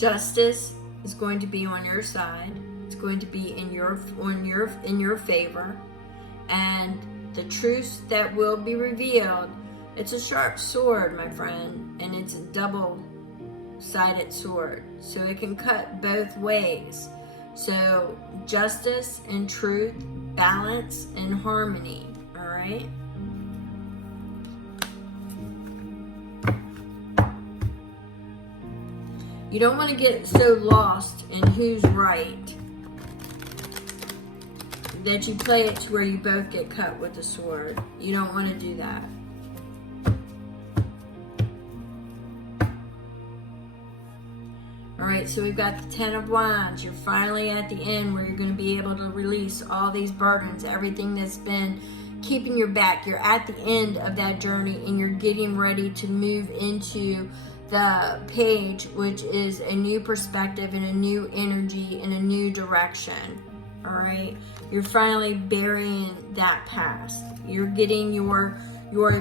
Justice is going to be on your side. It's going to be in your favor. And the truth that will be revealed, it's a sharp sword, my friend, and it's a double-sided sword. So it can cut both ways. So justice and truth, balance and harmony, all right? You don't want to get so lost in who's right that you play it to where you both get cut with the sword. You don't want to do that. Alright, so we've got the Ten of Wands. You're finally at the end where you're going to be able to release all these burdens, everything that's been keeping you back. You're at the end of that journey and you're getting ready to move into the page, which is a new perspective and a new energy and a new direction. Alright, you're finally burying that past. You're getting your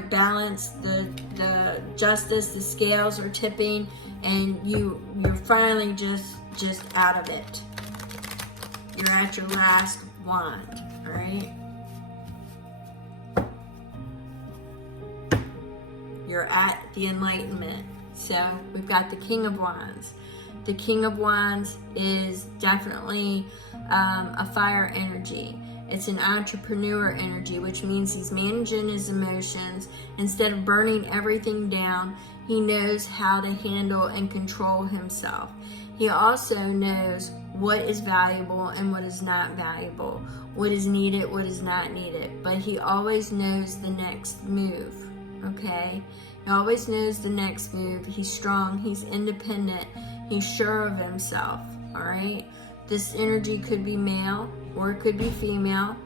balance, the justice, the scales are tipping, and you're finally just out of it. You're at your last wand, all right? You're at the enlightenment. So we've got the King of Wands. The King of Wands is definitely a fire energy. It's an entrepreneur energy, which means he's managing his emotions. Instead of burning everything down, he knows how to handle and control himself. He also knows what is valuable and what is not valuable, what is needed, what is not needed. But he always knows the next move, okay? He always knows the next move. He's strong, he's independent, he's sure of himself, all right? This energy could be male or it could be female,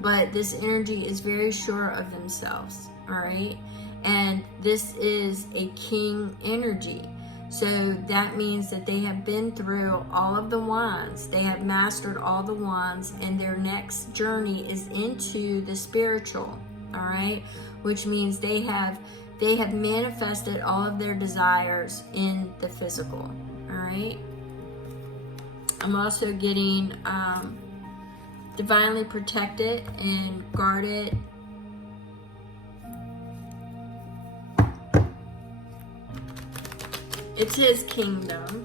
but this energy is very sure of themselves, all right? And this is a king energy. So that means that they have been through all of the wands. They have mastered all the wands, and their next journey is into the spiritual, all right? Which means they have manifested all of their desires in the physical, all right? I'm also getting divinely protected and guarded. It's his kingdom.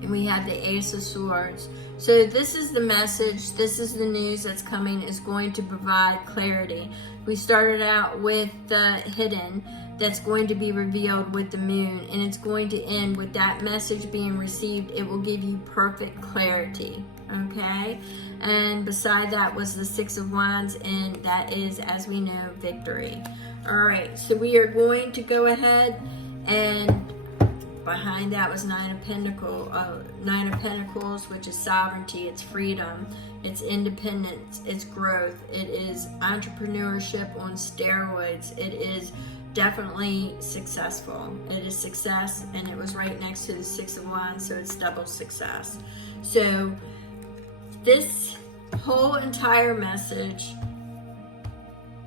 And we have the Ace of Swords. So this is the message, this is the news that's coming, is going to provide clarity. We started out with the hidden, that's going to be revealed with the moon, and it's going to end with that message being received. It will give you perfect clarity, okay? And beside that was the Six of Wands, and that is, as we know, victory. All right, so we are going to go ahead, and behind that was Nine of Pentacles, which is sovereignty, it's freedom, it's independence, it's growth, it is entrepreneurship on steroids, it is definitely successful. It is success, and it was right next to the Six of Wands, so it's double success. So this whole entire message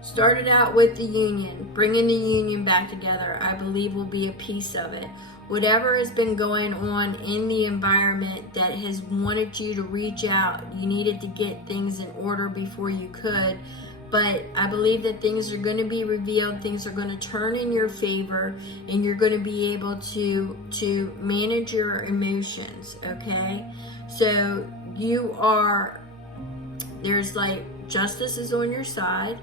started out with the union, bringing the union back together. I believe will be a piece of it. Whatever has been going on in the environment that has wanted you to reach out, you needed to get things in order before you could. But I believe that things are going to be revealed, things are going to turn in your favor, and you're going to be able to manage your emotions, okay? So there's like justice is on your side.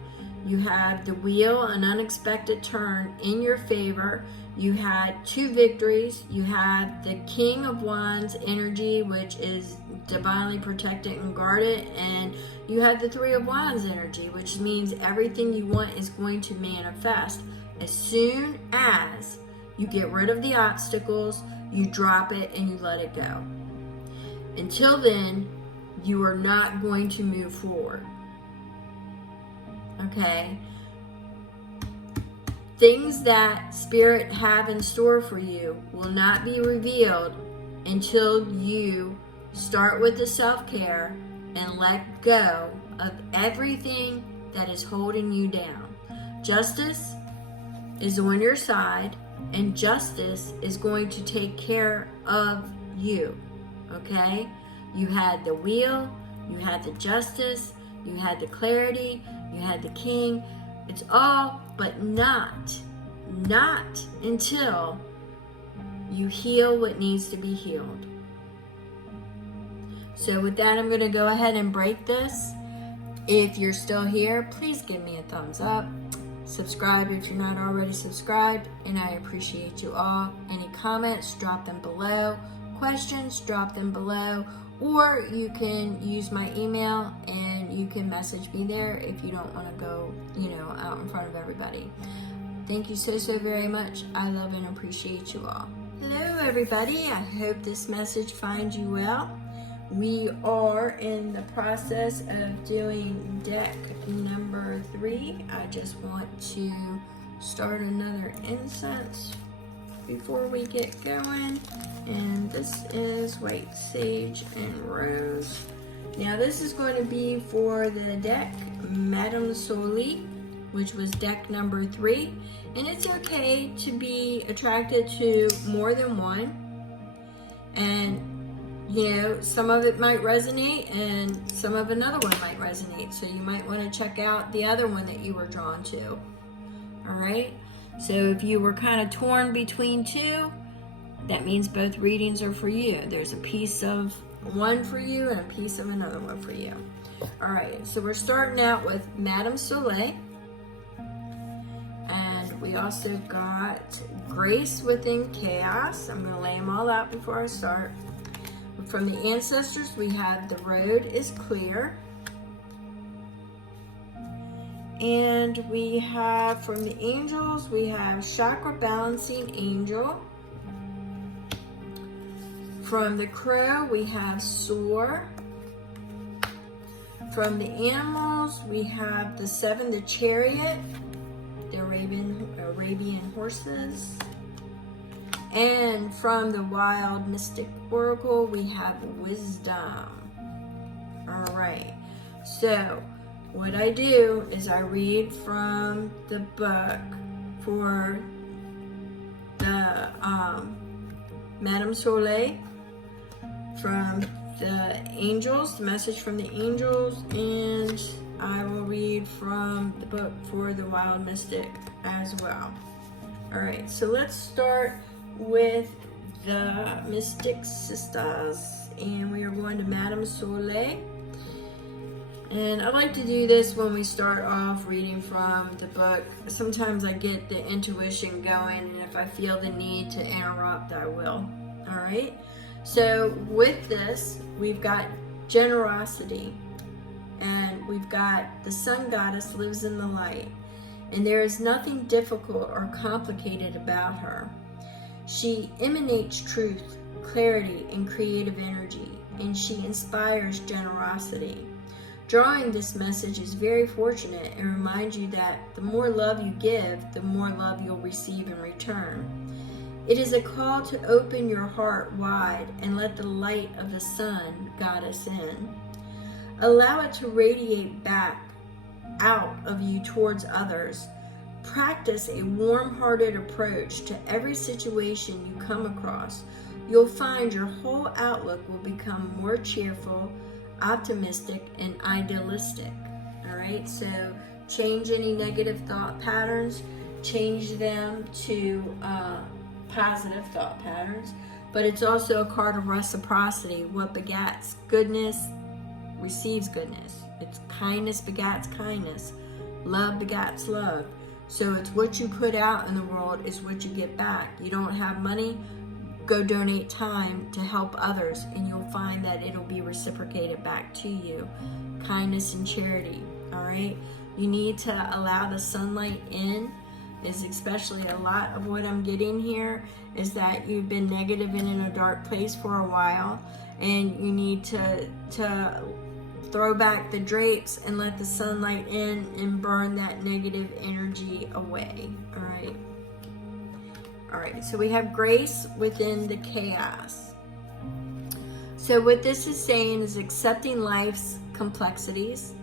You have the wheel, an unexpected turn in your favor. You had 2 victories. You had the King of Wands energy, which is divinely protected and guarded, and you had the Three of Wands energy, which means everything you want is going to manifest as soon as you get rid of the obstacles, you drop it, and you let it go. Until then, you are not going to move forward, okay? Things that Spirit have in store for you will not be revealed until you start with the self-care and let go of everything that is holding you down. Justice is on your side, and justice is going to take care of you. Okay? You had the wheel, you had the justice, you had the clarity, you had the king. It's all, but not until you heal what needs to be healed. So with that, I'm going to go ahead and break this. If you're still here, please give me a thumbs up. Subscribe if you're not already subscribed, and I appreciate you all. Any comments, drop them below. Questions, drop them below. Or you can use my email and you can message me there if you don't want to go, out in front of everybody. Thank you so very much. I love and appreciate you all. Hello everybody. I hope this message finds you well. We are in the process of doing deck number 3. I just want to start another incense before we get going. And this is white sage and rose. Now this is going to be for the deck Madame Soleil, which was deck number 3. And it's okay to be attracted to more than one. And some of it might resonate and some of another one might resonate. So you might want to check out the other one that you were drawn to. All right. So if you were kind of torn between two, that means both readings are for you. There's a piece of one for you and a piece of another one for you. All right. So we're starting out with Madame Soleil. And we also got Grace Within Chaos. I'm going to lay them all out before I start. From the ancestors, we have The Road is Clear. And we have, from the angels, we have Chakra Balancing Angel. From the crow, we have Soar. From the animals, we have the 7, the Chariot, the Arabian horses. And from the Wild Mystic Oracle, we have Wisdom. All right. So what I do is I read from the book for the Madame Soleil, from the angels, the message from the angels, and I will read from the book for the Wild Mystic as well. All right. So let's start with the Mystic Sisters, and we are going to Madame Soleil. And I like to do this when we start off reading from the book. Sometimes I get the intuition going, and if I feel the need to interrupt, I will. All right. So with this, we've got generosity, and we've got the sun goddess lives in the light, and there is nothing difficult or complicated about her. She emanates truth, clarity, and creative energy, and she inspires generosity. Drawing this message is very fortunate and reminds you that the more love you give, the more love you'll receive in return. It is a call to open your heart wide and let the light of the sun goddess in. Allow it to radiate back out of you towards others. Practice a warm-hearted approach to every situation you come across. You'll find your whole outlook will become more cheerful, optimistic, and idealistic. All right, so change any negative thought patterns, change them to positive thought patterns. But it's also a card of reciprocity. What begats goodness receives goodness. It's kindness begats kindness. Love begats love. So it's what you put out in the world is what you get back. You don't have money, go donate time to help others, and you'll find that it'll be reciprocated back to you. Kindness and charity, all right? You need to allow the sunlight in, is especially a lot of what I'm getting here, is that you've been negative and in a dark place for a while, and you need to throw back the drapes and let the sunlight in and burn that negative energy away. All right, so we have grace within the chaos. So what this is saying is accepting life's complexities.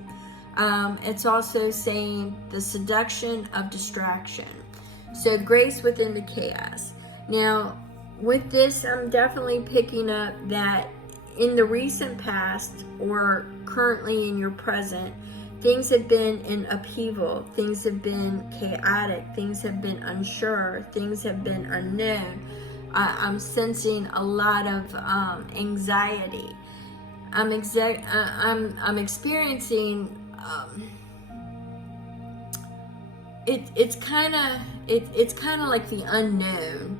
It's also saying the seduction of distraction. So grace within the chaos. Now, with this, I'm definitely picking up that in the recent past or currently in your present, things have been in upheaval, things have been chaotic, things have been unsure, things have been unknown. I'm sensing a lot of anxiety. I'm experiencing. It's kind of like the unknown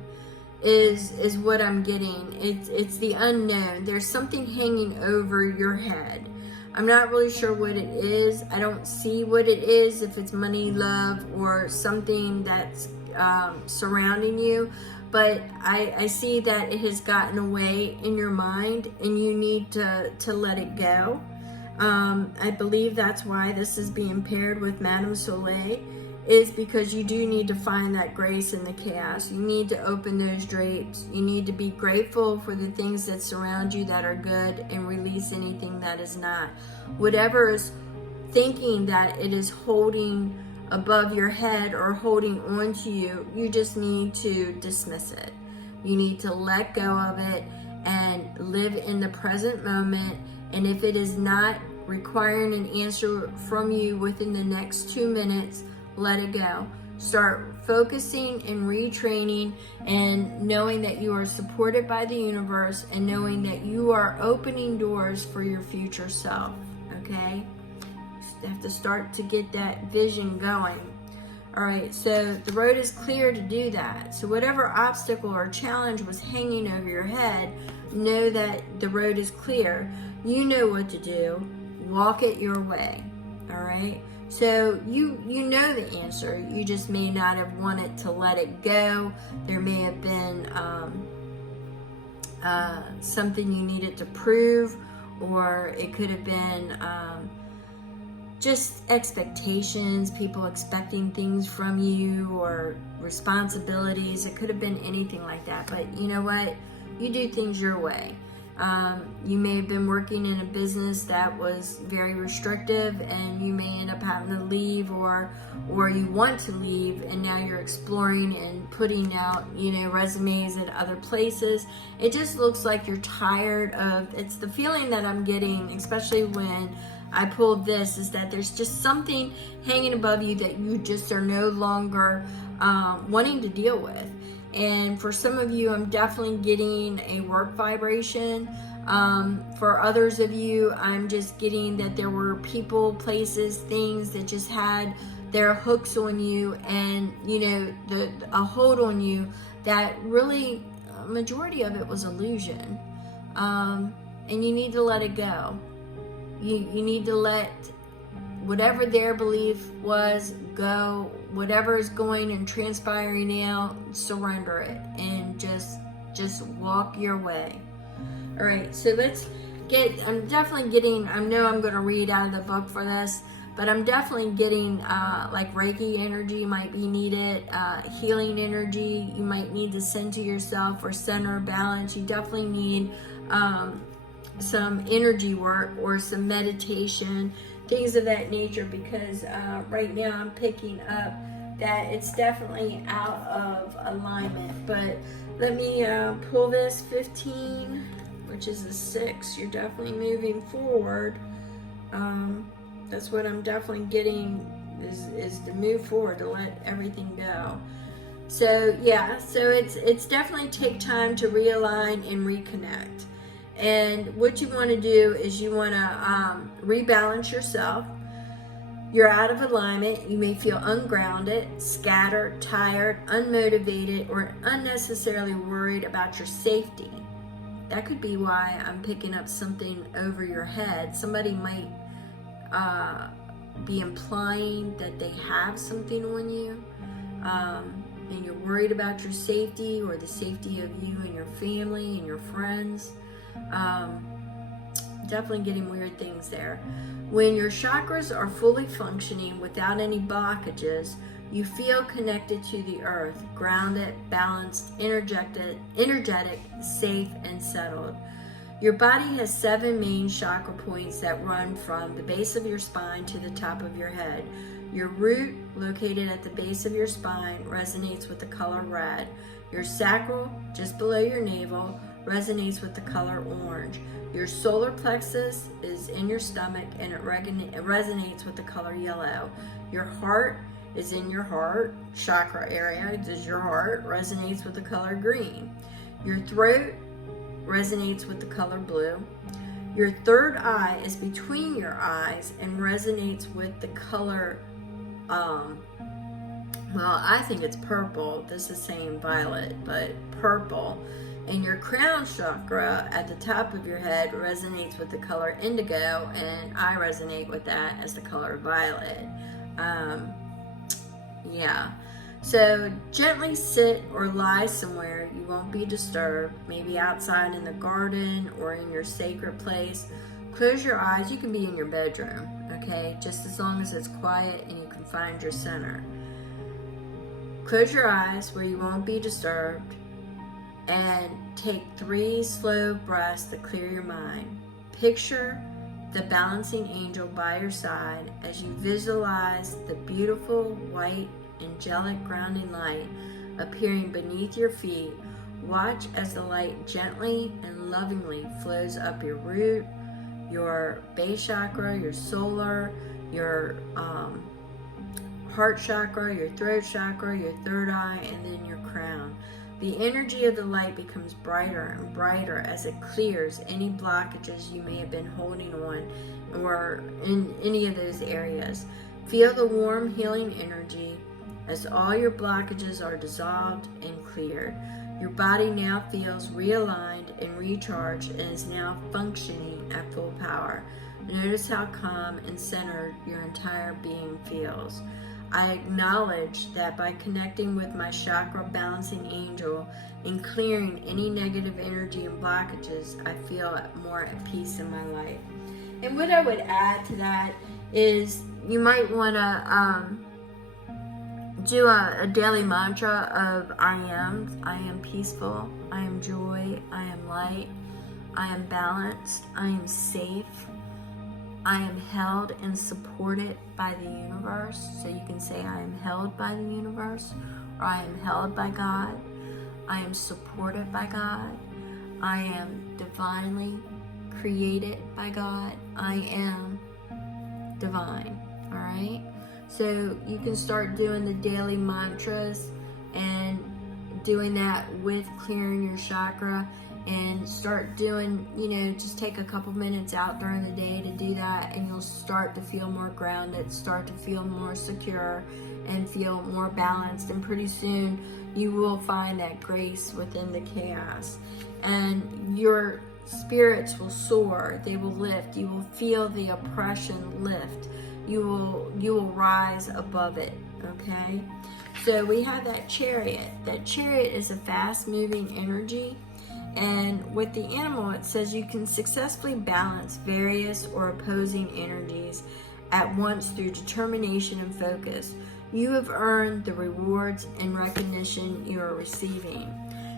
is what I'm getting. It's the unknown. There's something hanging over your head. I'm not really sure what it is. I don't see what it is, if it's money, love, or something that's surrounding you. But I see that it has gotten away in your mind and you need to let it go. I believe that's why this is being paired with Madame Soleil, is because you do need to find that grace in the chaos. You need to open those drapes. You need to be grateful for the things that surround you that are good and release anything that is not. Whatever is thinking that it is holding above your head or holding on to you, you just need to dismiss it. You need to let go of it and live in the present moment. And if it is not requiring an answer from you within the next 2 minutes, let it go. Start focusing and retraining and knowing that you are supported by the universe and knowing that you are opening doors for your future self, okay? You have to start to get that vision going. All right, so the road is clear to do that. So whatever obstacle or challenge was hanging over your head, know that the road is clear. You know what to do. Walk it your way, all right? So you know the answer. You just may not have wanted to let it go. There may have been something you needed to prove, or it could have been just expectations, people expecting things from you, or responsibilities. It could have been anything like that. But you know what? You do things your way. You may have been working in a business that was very restrictive, and you may end up having to leave, or you want to leave, and now you're exploring and putting out, resumes at other places. It just looks like you're tired of. It's the feeling that I'm getting, especially when I pulled this, is that there's just something hanging above you that you just are no longer wanting to deal with. And for some of you, I'm definitely getting a work vibration. For others of you, I'm just getting that there were people, places, things that just had their hooks on you, and a hold on you that really, a majority of it was illusion. And you need to let it go. You need to let whatever their belief was go. Whatever is going and transpiring now, surrender it and just walk your way. All right, so let's get, I'm definitely getting, I know I'm going to read out of the book for this, but I'm definitely getting like Reiki energy might be needed, healing energy you might need to send to yourself, or center, balance. You definitely need some energy work or some meditation, things of that nature, because right now I'm picking up that it's definitely out of alignment. But let me pull this 15, which is a 6. You're definitely moving forward. That's what I'm definitely getting, is to move forward, to let everything go. So yeah, so it's definitely take time to realign and reconnect. And what you want to do is you want to rebalance yourself. You're out of alignment. You may feel ungrounded, scattered, tired, unmotivated, or unnecessarily worried about your safety. That could be why I'm picking up something over your head. Somebody might be implying that they have something on you, and you're worried about your safety or the safety of you and your family and your friends. Definitely getting weird things there. When your chakras are fully functioning without any blockages, you feel connected to the earth, grounded, balanced, energetic, safe, and settled. Your body has 7 main chakra points that run from the base of your spine to the top of your head. Your root, located at the base of your spine, resonates with the color red. Your sacral, just below your navel, resonates with the color orange. Your solar plexus is in your stomach and it resonates with the color yellow. Your heart is in your heart chakra area. Does your heart resonates with the color green. Your throat resonates with the color blue. Your third eye is between your eyes and resonates with the color, well, I think it's purple. This is saying violet, but purple. And your crown chakra at the top of your head resonates with the color indigo, and I resonate with that as the color violet. Yeah. So gently sit or lie somewhere you won't be disturbed, maybe outside in the garden or in your sacred place. Close your eyes. You can be in your bedroom, okay? Just as long as it's quiet and you can find your center. Close your eyes where you won't be disturbed and take 3 slow breaths to clear your mind. Picture the balancing angel by your side as you visualize the beautiful white angelic grounding light appearing beneath your feet. Watch as the light gently and lovingly flows up your root, your base chakra, your solar, your heart chakra, your throat chakra, your third eye, and then your crown. The energy of the light becomes brighter and brighter as it clears any blockages you may have been holding on or in any of those areas. Feel the warm healing energy as all your blockages are dissolved and cleared. Your body now feels realigned and recharged and is now functioning at full power. Notice how calm and centered your entire being feels. I acknowledge that by connecting with my chakra balancing angel and clearing any negative energy and blockages, I feel more at peace in my life. And what I would add to that is you might want to do a daily mantra of I am peaceful, I am joy, I am light, I am balanced, I am safe, I am held and supported by the universe. So you can say I am held by the universe, or I am held by God, I am supported by God, I am divinely created by God, I am divine. All right? So you can start doing the daily mantras and doing that with clearing your chakra, and start doing, just take a couple minutes out during the day to do that, and you'll start to feel more grounded, start to feel more secure, and feel more balanced. And pretty soon you will find that grace within the chaos, and your spirits will soar, they will lift, you will feel the oppression lift. You will rise above it, okay? So we have that chariot. That chariot is a fast-moving energy, and with the animal, it says you can successfully balance various or opposing energies at once through determination and focus. You have earned the rewards and recognition you are receiving.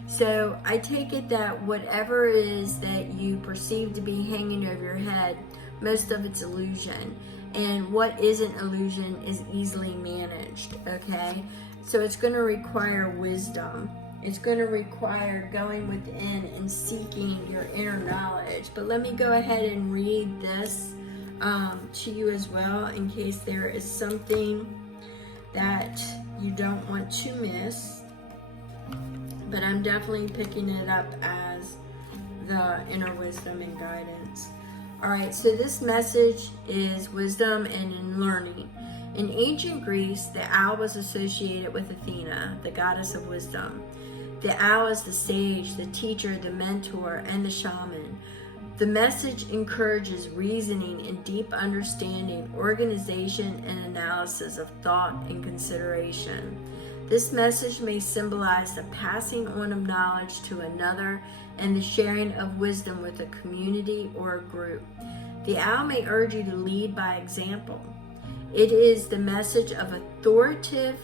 So I take it that whatever it is that you perceive to be hanging over your head, most of it's illusion. And what isn't illusion is easily managed, okay? So it's going to require wisdom. It's going to require going within and seeking your inner knowledge. But let me go ahead and read this to you as well, in case there is something that you don't want to miss. But I'm definitely picking it up as the inner wisdom and guidance. All right, so this message is wisdom and in learning. In ancient Greece, the owl was associated with Athena, the goddess of wisdom. The owl is the sage, the teacher, the mentor, and the shaman. The message encourages reasoning and deep understanding, organization, and analysis of thought and consideration. This message may symbolize the passing on of knowledge to another and the sharing of wisdom with a community or a group. The owl may urge you to lead by example. It is the message of authoritative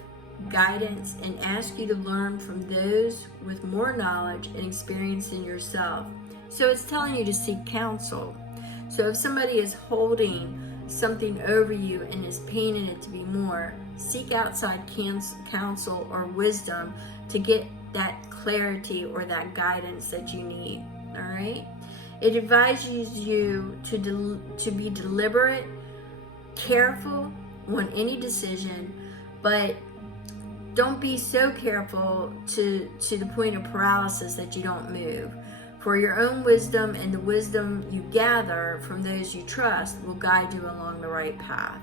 guidance and asks you to learn from those with more knowledge and experience than yourself. So it's telling you to seek counsel. So if somebody is holding something over you and is painting it to be more, seek outside counsel or wisdom to get that clarity or that guidance that you need. All right. It advises you to be deliberate, careful on any decision, but don't be so careful to the point of paralysis that you don't move. For your own wisdom and the wisdom you gather from those you trust will guide you along the right path.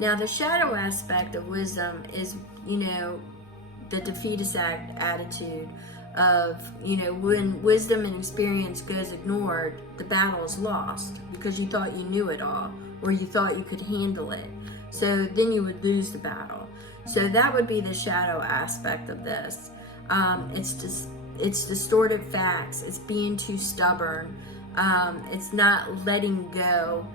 Now, the shadow aspect of wisdom is, the defeatist attitude of, when wisdom and experience goes ignored, the battle is lost because you thought you knew it all or you thought you could handle it. So then you would lose the battle. So that would be the shadow aspect of this. It's distorted facts. It's being too stubborn. It's not letting go.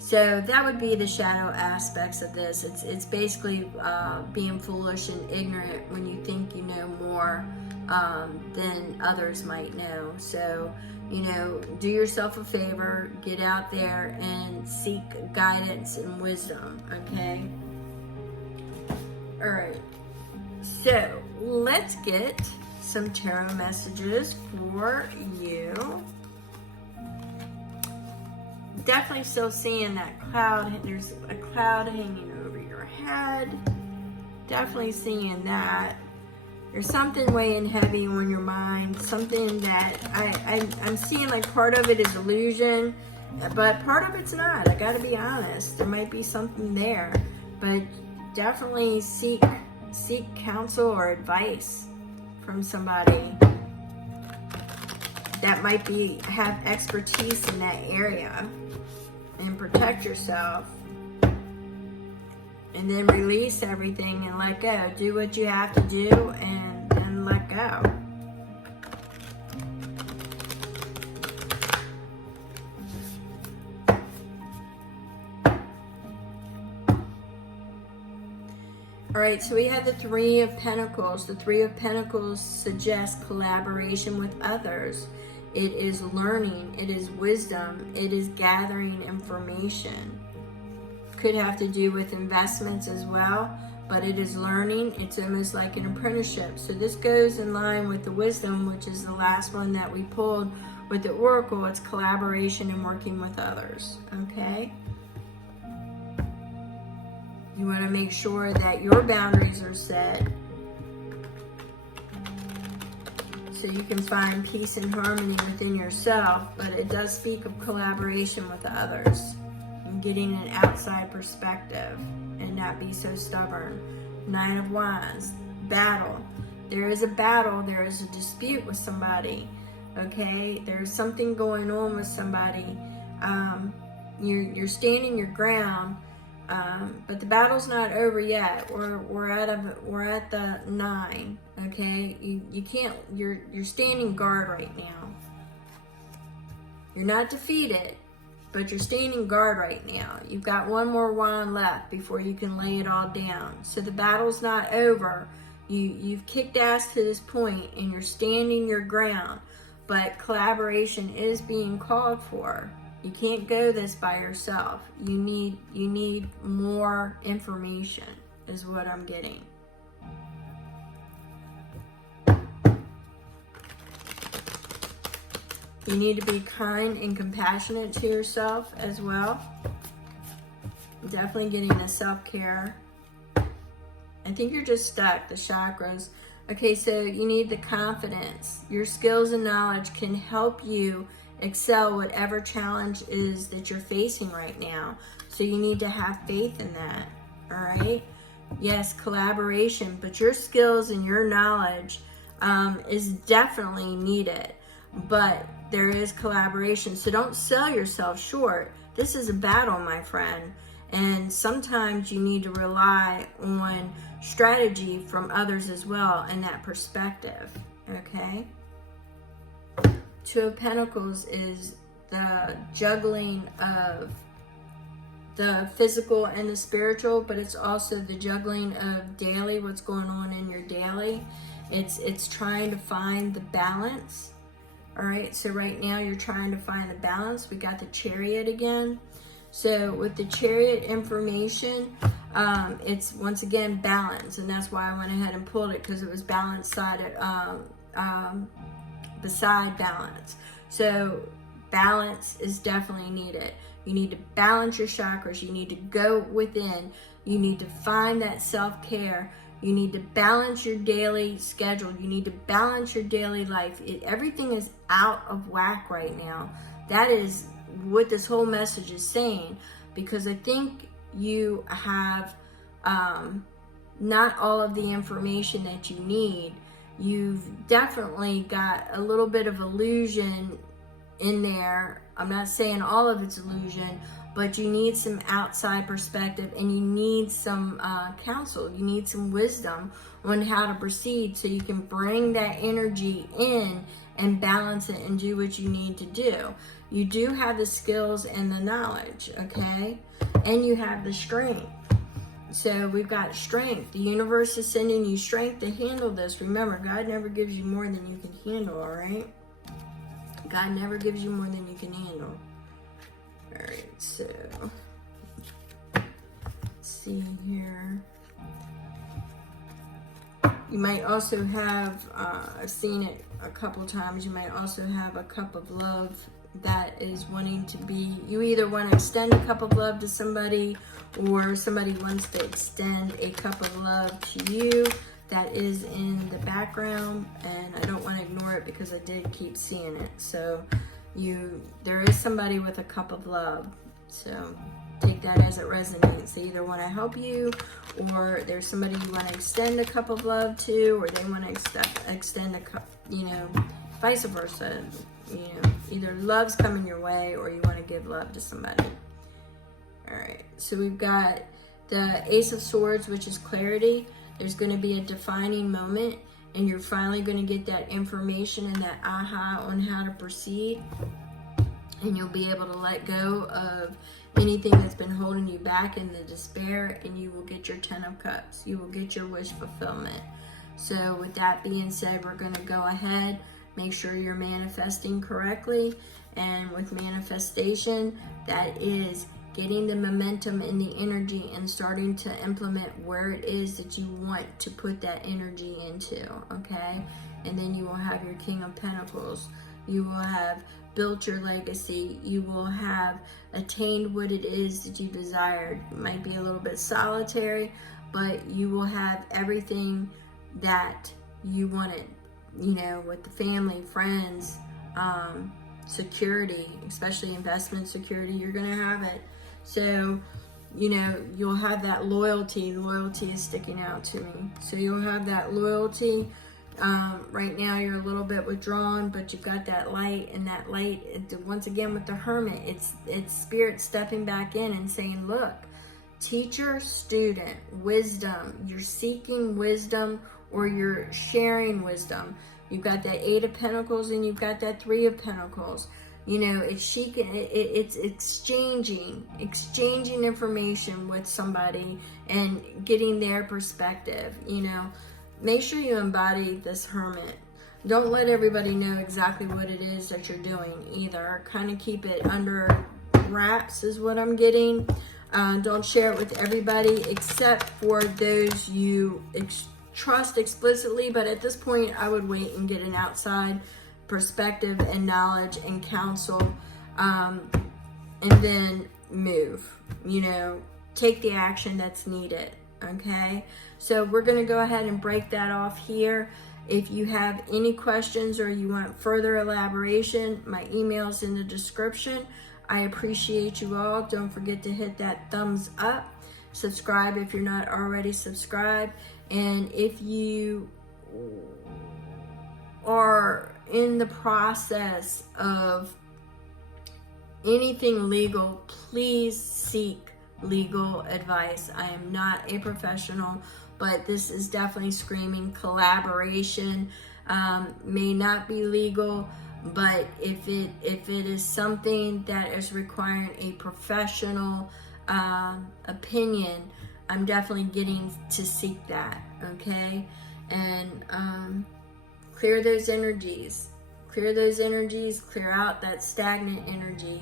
So that would be the shadow aspects of this. It's basically being foolish and ignorant when you think you know more than others might know. So, do yourself a favor, get out there and seek guidance and wisdom, okay? All right. So let's get some tarot messages for you. Definitely still seeing that cloud. There's a cloud hanging over your head. Definitely seeing that. There's something weighing heavy on your mind. Something that I'm seeing like part of it is illusion, but part of it's not. I gotta be honest. There might be something there, but definitely seek counsel or advice from somebody that might have expertise in that area, and protect yourself, and then release everything and let go. Do what you have to do and let go. All right, so we have the Three of Pentacles. The Three of Pentacles suggests collaboration with others. It is learning. It is wisdom. It is gathering information. Could have to do with investments as well, but it is learning. It's almost like an apprenticeship. So this goes in line with the wisdom, which is the last one that we pulled with the oracle. It's collaboration and working with others, okay? You want to make sure that your boundaries are set so you can find peace and harmony within yourself, but it does speak of collaboration with others and getting an outside perspective and not be so stubborn. Nine of Wands, battle. There is a battle, there is a dispute with somebody, okay? There's something going on with somebody. You're standing your ground, but the battle's not over yet. We're at the 9. Okay, you can't. You're standing guard right now. You're not defeated, but you're standing guard right now. You've got one more wand left before you can lay it all down. So the battle's not over. You've kicked ass to this point, and you're standing your ground. But collaboration is being called for. You can't go this by yourself. You need more information, is what I'm getting. You need to be kind and compassionate to yourself as well. Definitely getting a self-care. I think you're just stuck, the chakras. Okay, so you need the confidence. Your skills and knowledge can help you excel whatever challenge is that you're facing right now. So you need to have faith in that, all right? Yes, collaboration, but your skills and your knowledge is definitely needed, but there is collaboration. So don't sell yourself short. This is a battle, my friend, and sometimes you need to rely on strategy from others as well and that perspective, okay? Two of Pentacles is the juggling of the physical and the spiritual, but it's also the juggling of daily, what's going on in your daily. It's trying to find the balance All right, so right now you're trying to find the balance. We got the Chariot again. So with the Chariot information, it's once again balance, and that's why I went ahead and pulled it, because it was balance sided, beside balance. So balance is definitely needed. You need to balance your chakras. You need to go within. You need to find that self-care. You need to balance your daily schedule. You need to balance your daily life. Everything is out of whack right now. That is what this whole message is saying, because I think you have not all of the information that you need. You've definitely got a little bit of illusion in there. I'm not saying all of it's illusion, but you need some outside perspective, and you need some counsel. You need some wisdom on how to proceed, so you can bring that energy in and balance it and do what you need to do. You do have the skills and the knowledge, okay? And you have the strength. So we've got strength. The universe is sending you strength to handle this. Remember, God never gives you more than you can handle, all right? God never gives you more than you can handle. All right, so let's see here. You might also have, I've seen it a couple times, you might also have a cup of love that is wanting to be, you either want to extend a cup of love to somebody, or somebody wants to extend a cup of love to you. That is in the background, and I don't want to ignore it because I did keep seeing it. So there is somebody with a cup of love. So take that as it resonates. They either want to help you, or there's somebody you want to extend a cup of love to, or they want to extend a cup, vice versa. Either love's coming your way, or you want to give love to somebody. All right, so we've got the Ace of Swords, which is clarity. There's going to be a defining moment, and you're finally going to get that information and that aha on how to proceed. And you'll be able to let go of anything that's been holding you back in the despair, and you will get your 10 of Cups. You will get your wish fulfillment. So with that being said, we're going to go ahead, make sure you're manifesting correctly. And with manifestation, that is getting the momentum and the energy and starting to implement where it is that you want to put that energy into, okay? And then you will have your King of Pentacles. You will have built your legacy. You will have attained what it is that you desired. It might be a little bit solitary, but you will have everything that you wanted, with the family, friends, security, especially investment security. You're going to have it. So, you'll have that loyalty. Loyalty is sticking out to me. So you'll have that loyalty. Right now you're a little bit withdrawn, but you've got that light, and that light, once again with the Hermit, it's Spirit stepping back in and saying, look, teacher, student, wisdom. You're seeking wisdom, or you're sharing wisdom. You've got that 8 of Pentacles, and you've got that 3 of Pentacles. It's exchanging information with somebody and getting their perspective. Make sure you embody this Hermit. Don't let everybody know exactly what it is that you're doing either. Kind of keep it under wraps is what I'm getting. Don't share it with everybody except for those you trust explicitly. But at this point, I would wait and get an outside perspective and knowledge and counsel, and then move. Take the action that's needed. Okay, so we're going to go ahead and break that off here. If you have any questions or you want further elaboration, my email's in the description. I appreciate you all. Don't forget to hit that thumbs up. Subscribe if you're not already subscribed. And if you are in the process of anything legal, please seek legal advice. I am not a professional, but this is definitely screaming collaboration. May not be legal, but if it is something that is requiring a professional opinion, I'm definitely getting to seek that, okay? And clear those energies. clear those energies, clear out that stagnant energy.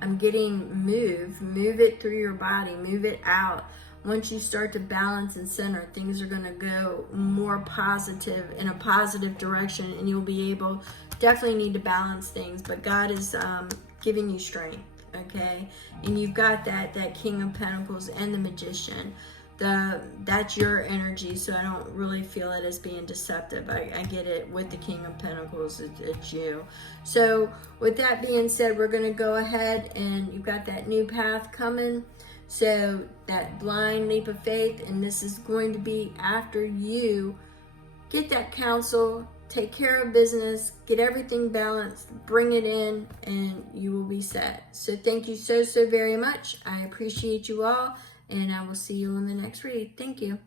I'm getting move it through your body, move it out. Once you start to balance and center, things are going to go more positive, in a positive direction, and you'll be able, definitely need to balance things, but God is giving you strength, okay? And you've got that King of Pentacles and the Magician. That's your energy, so I don't really feel it as being deceptive. I get it with the King of Pentacles, it's you. So with that being said, we're going to go ahead, and you've got that new path coming. So that blind leap of faith, and this is going to be after you get that counsel, take care of business, get everything balanced, bring it in, and you will be set. So thank you so very much. I appreciate you all, and I will see you on the next read. Thank you.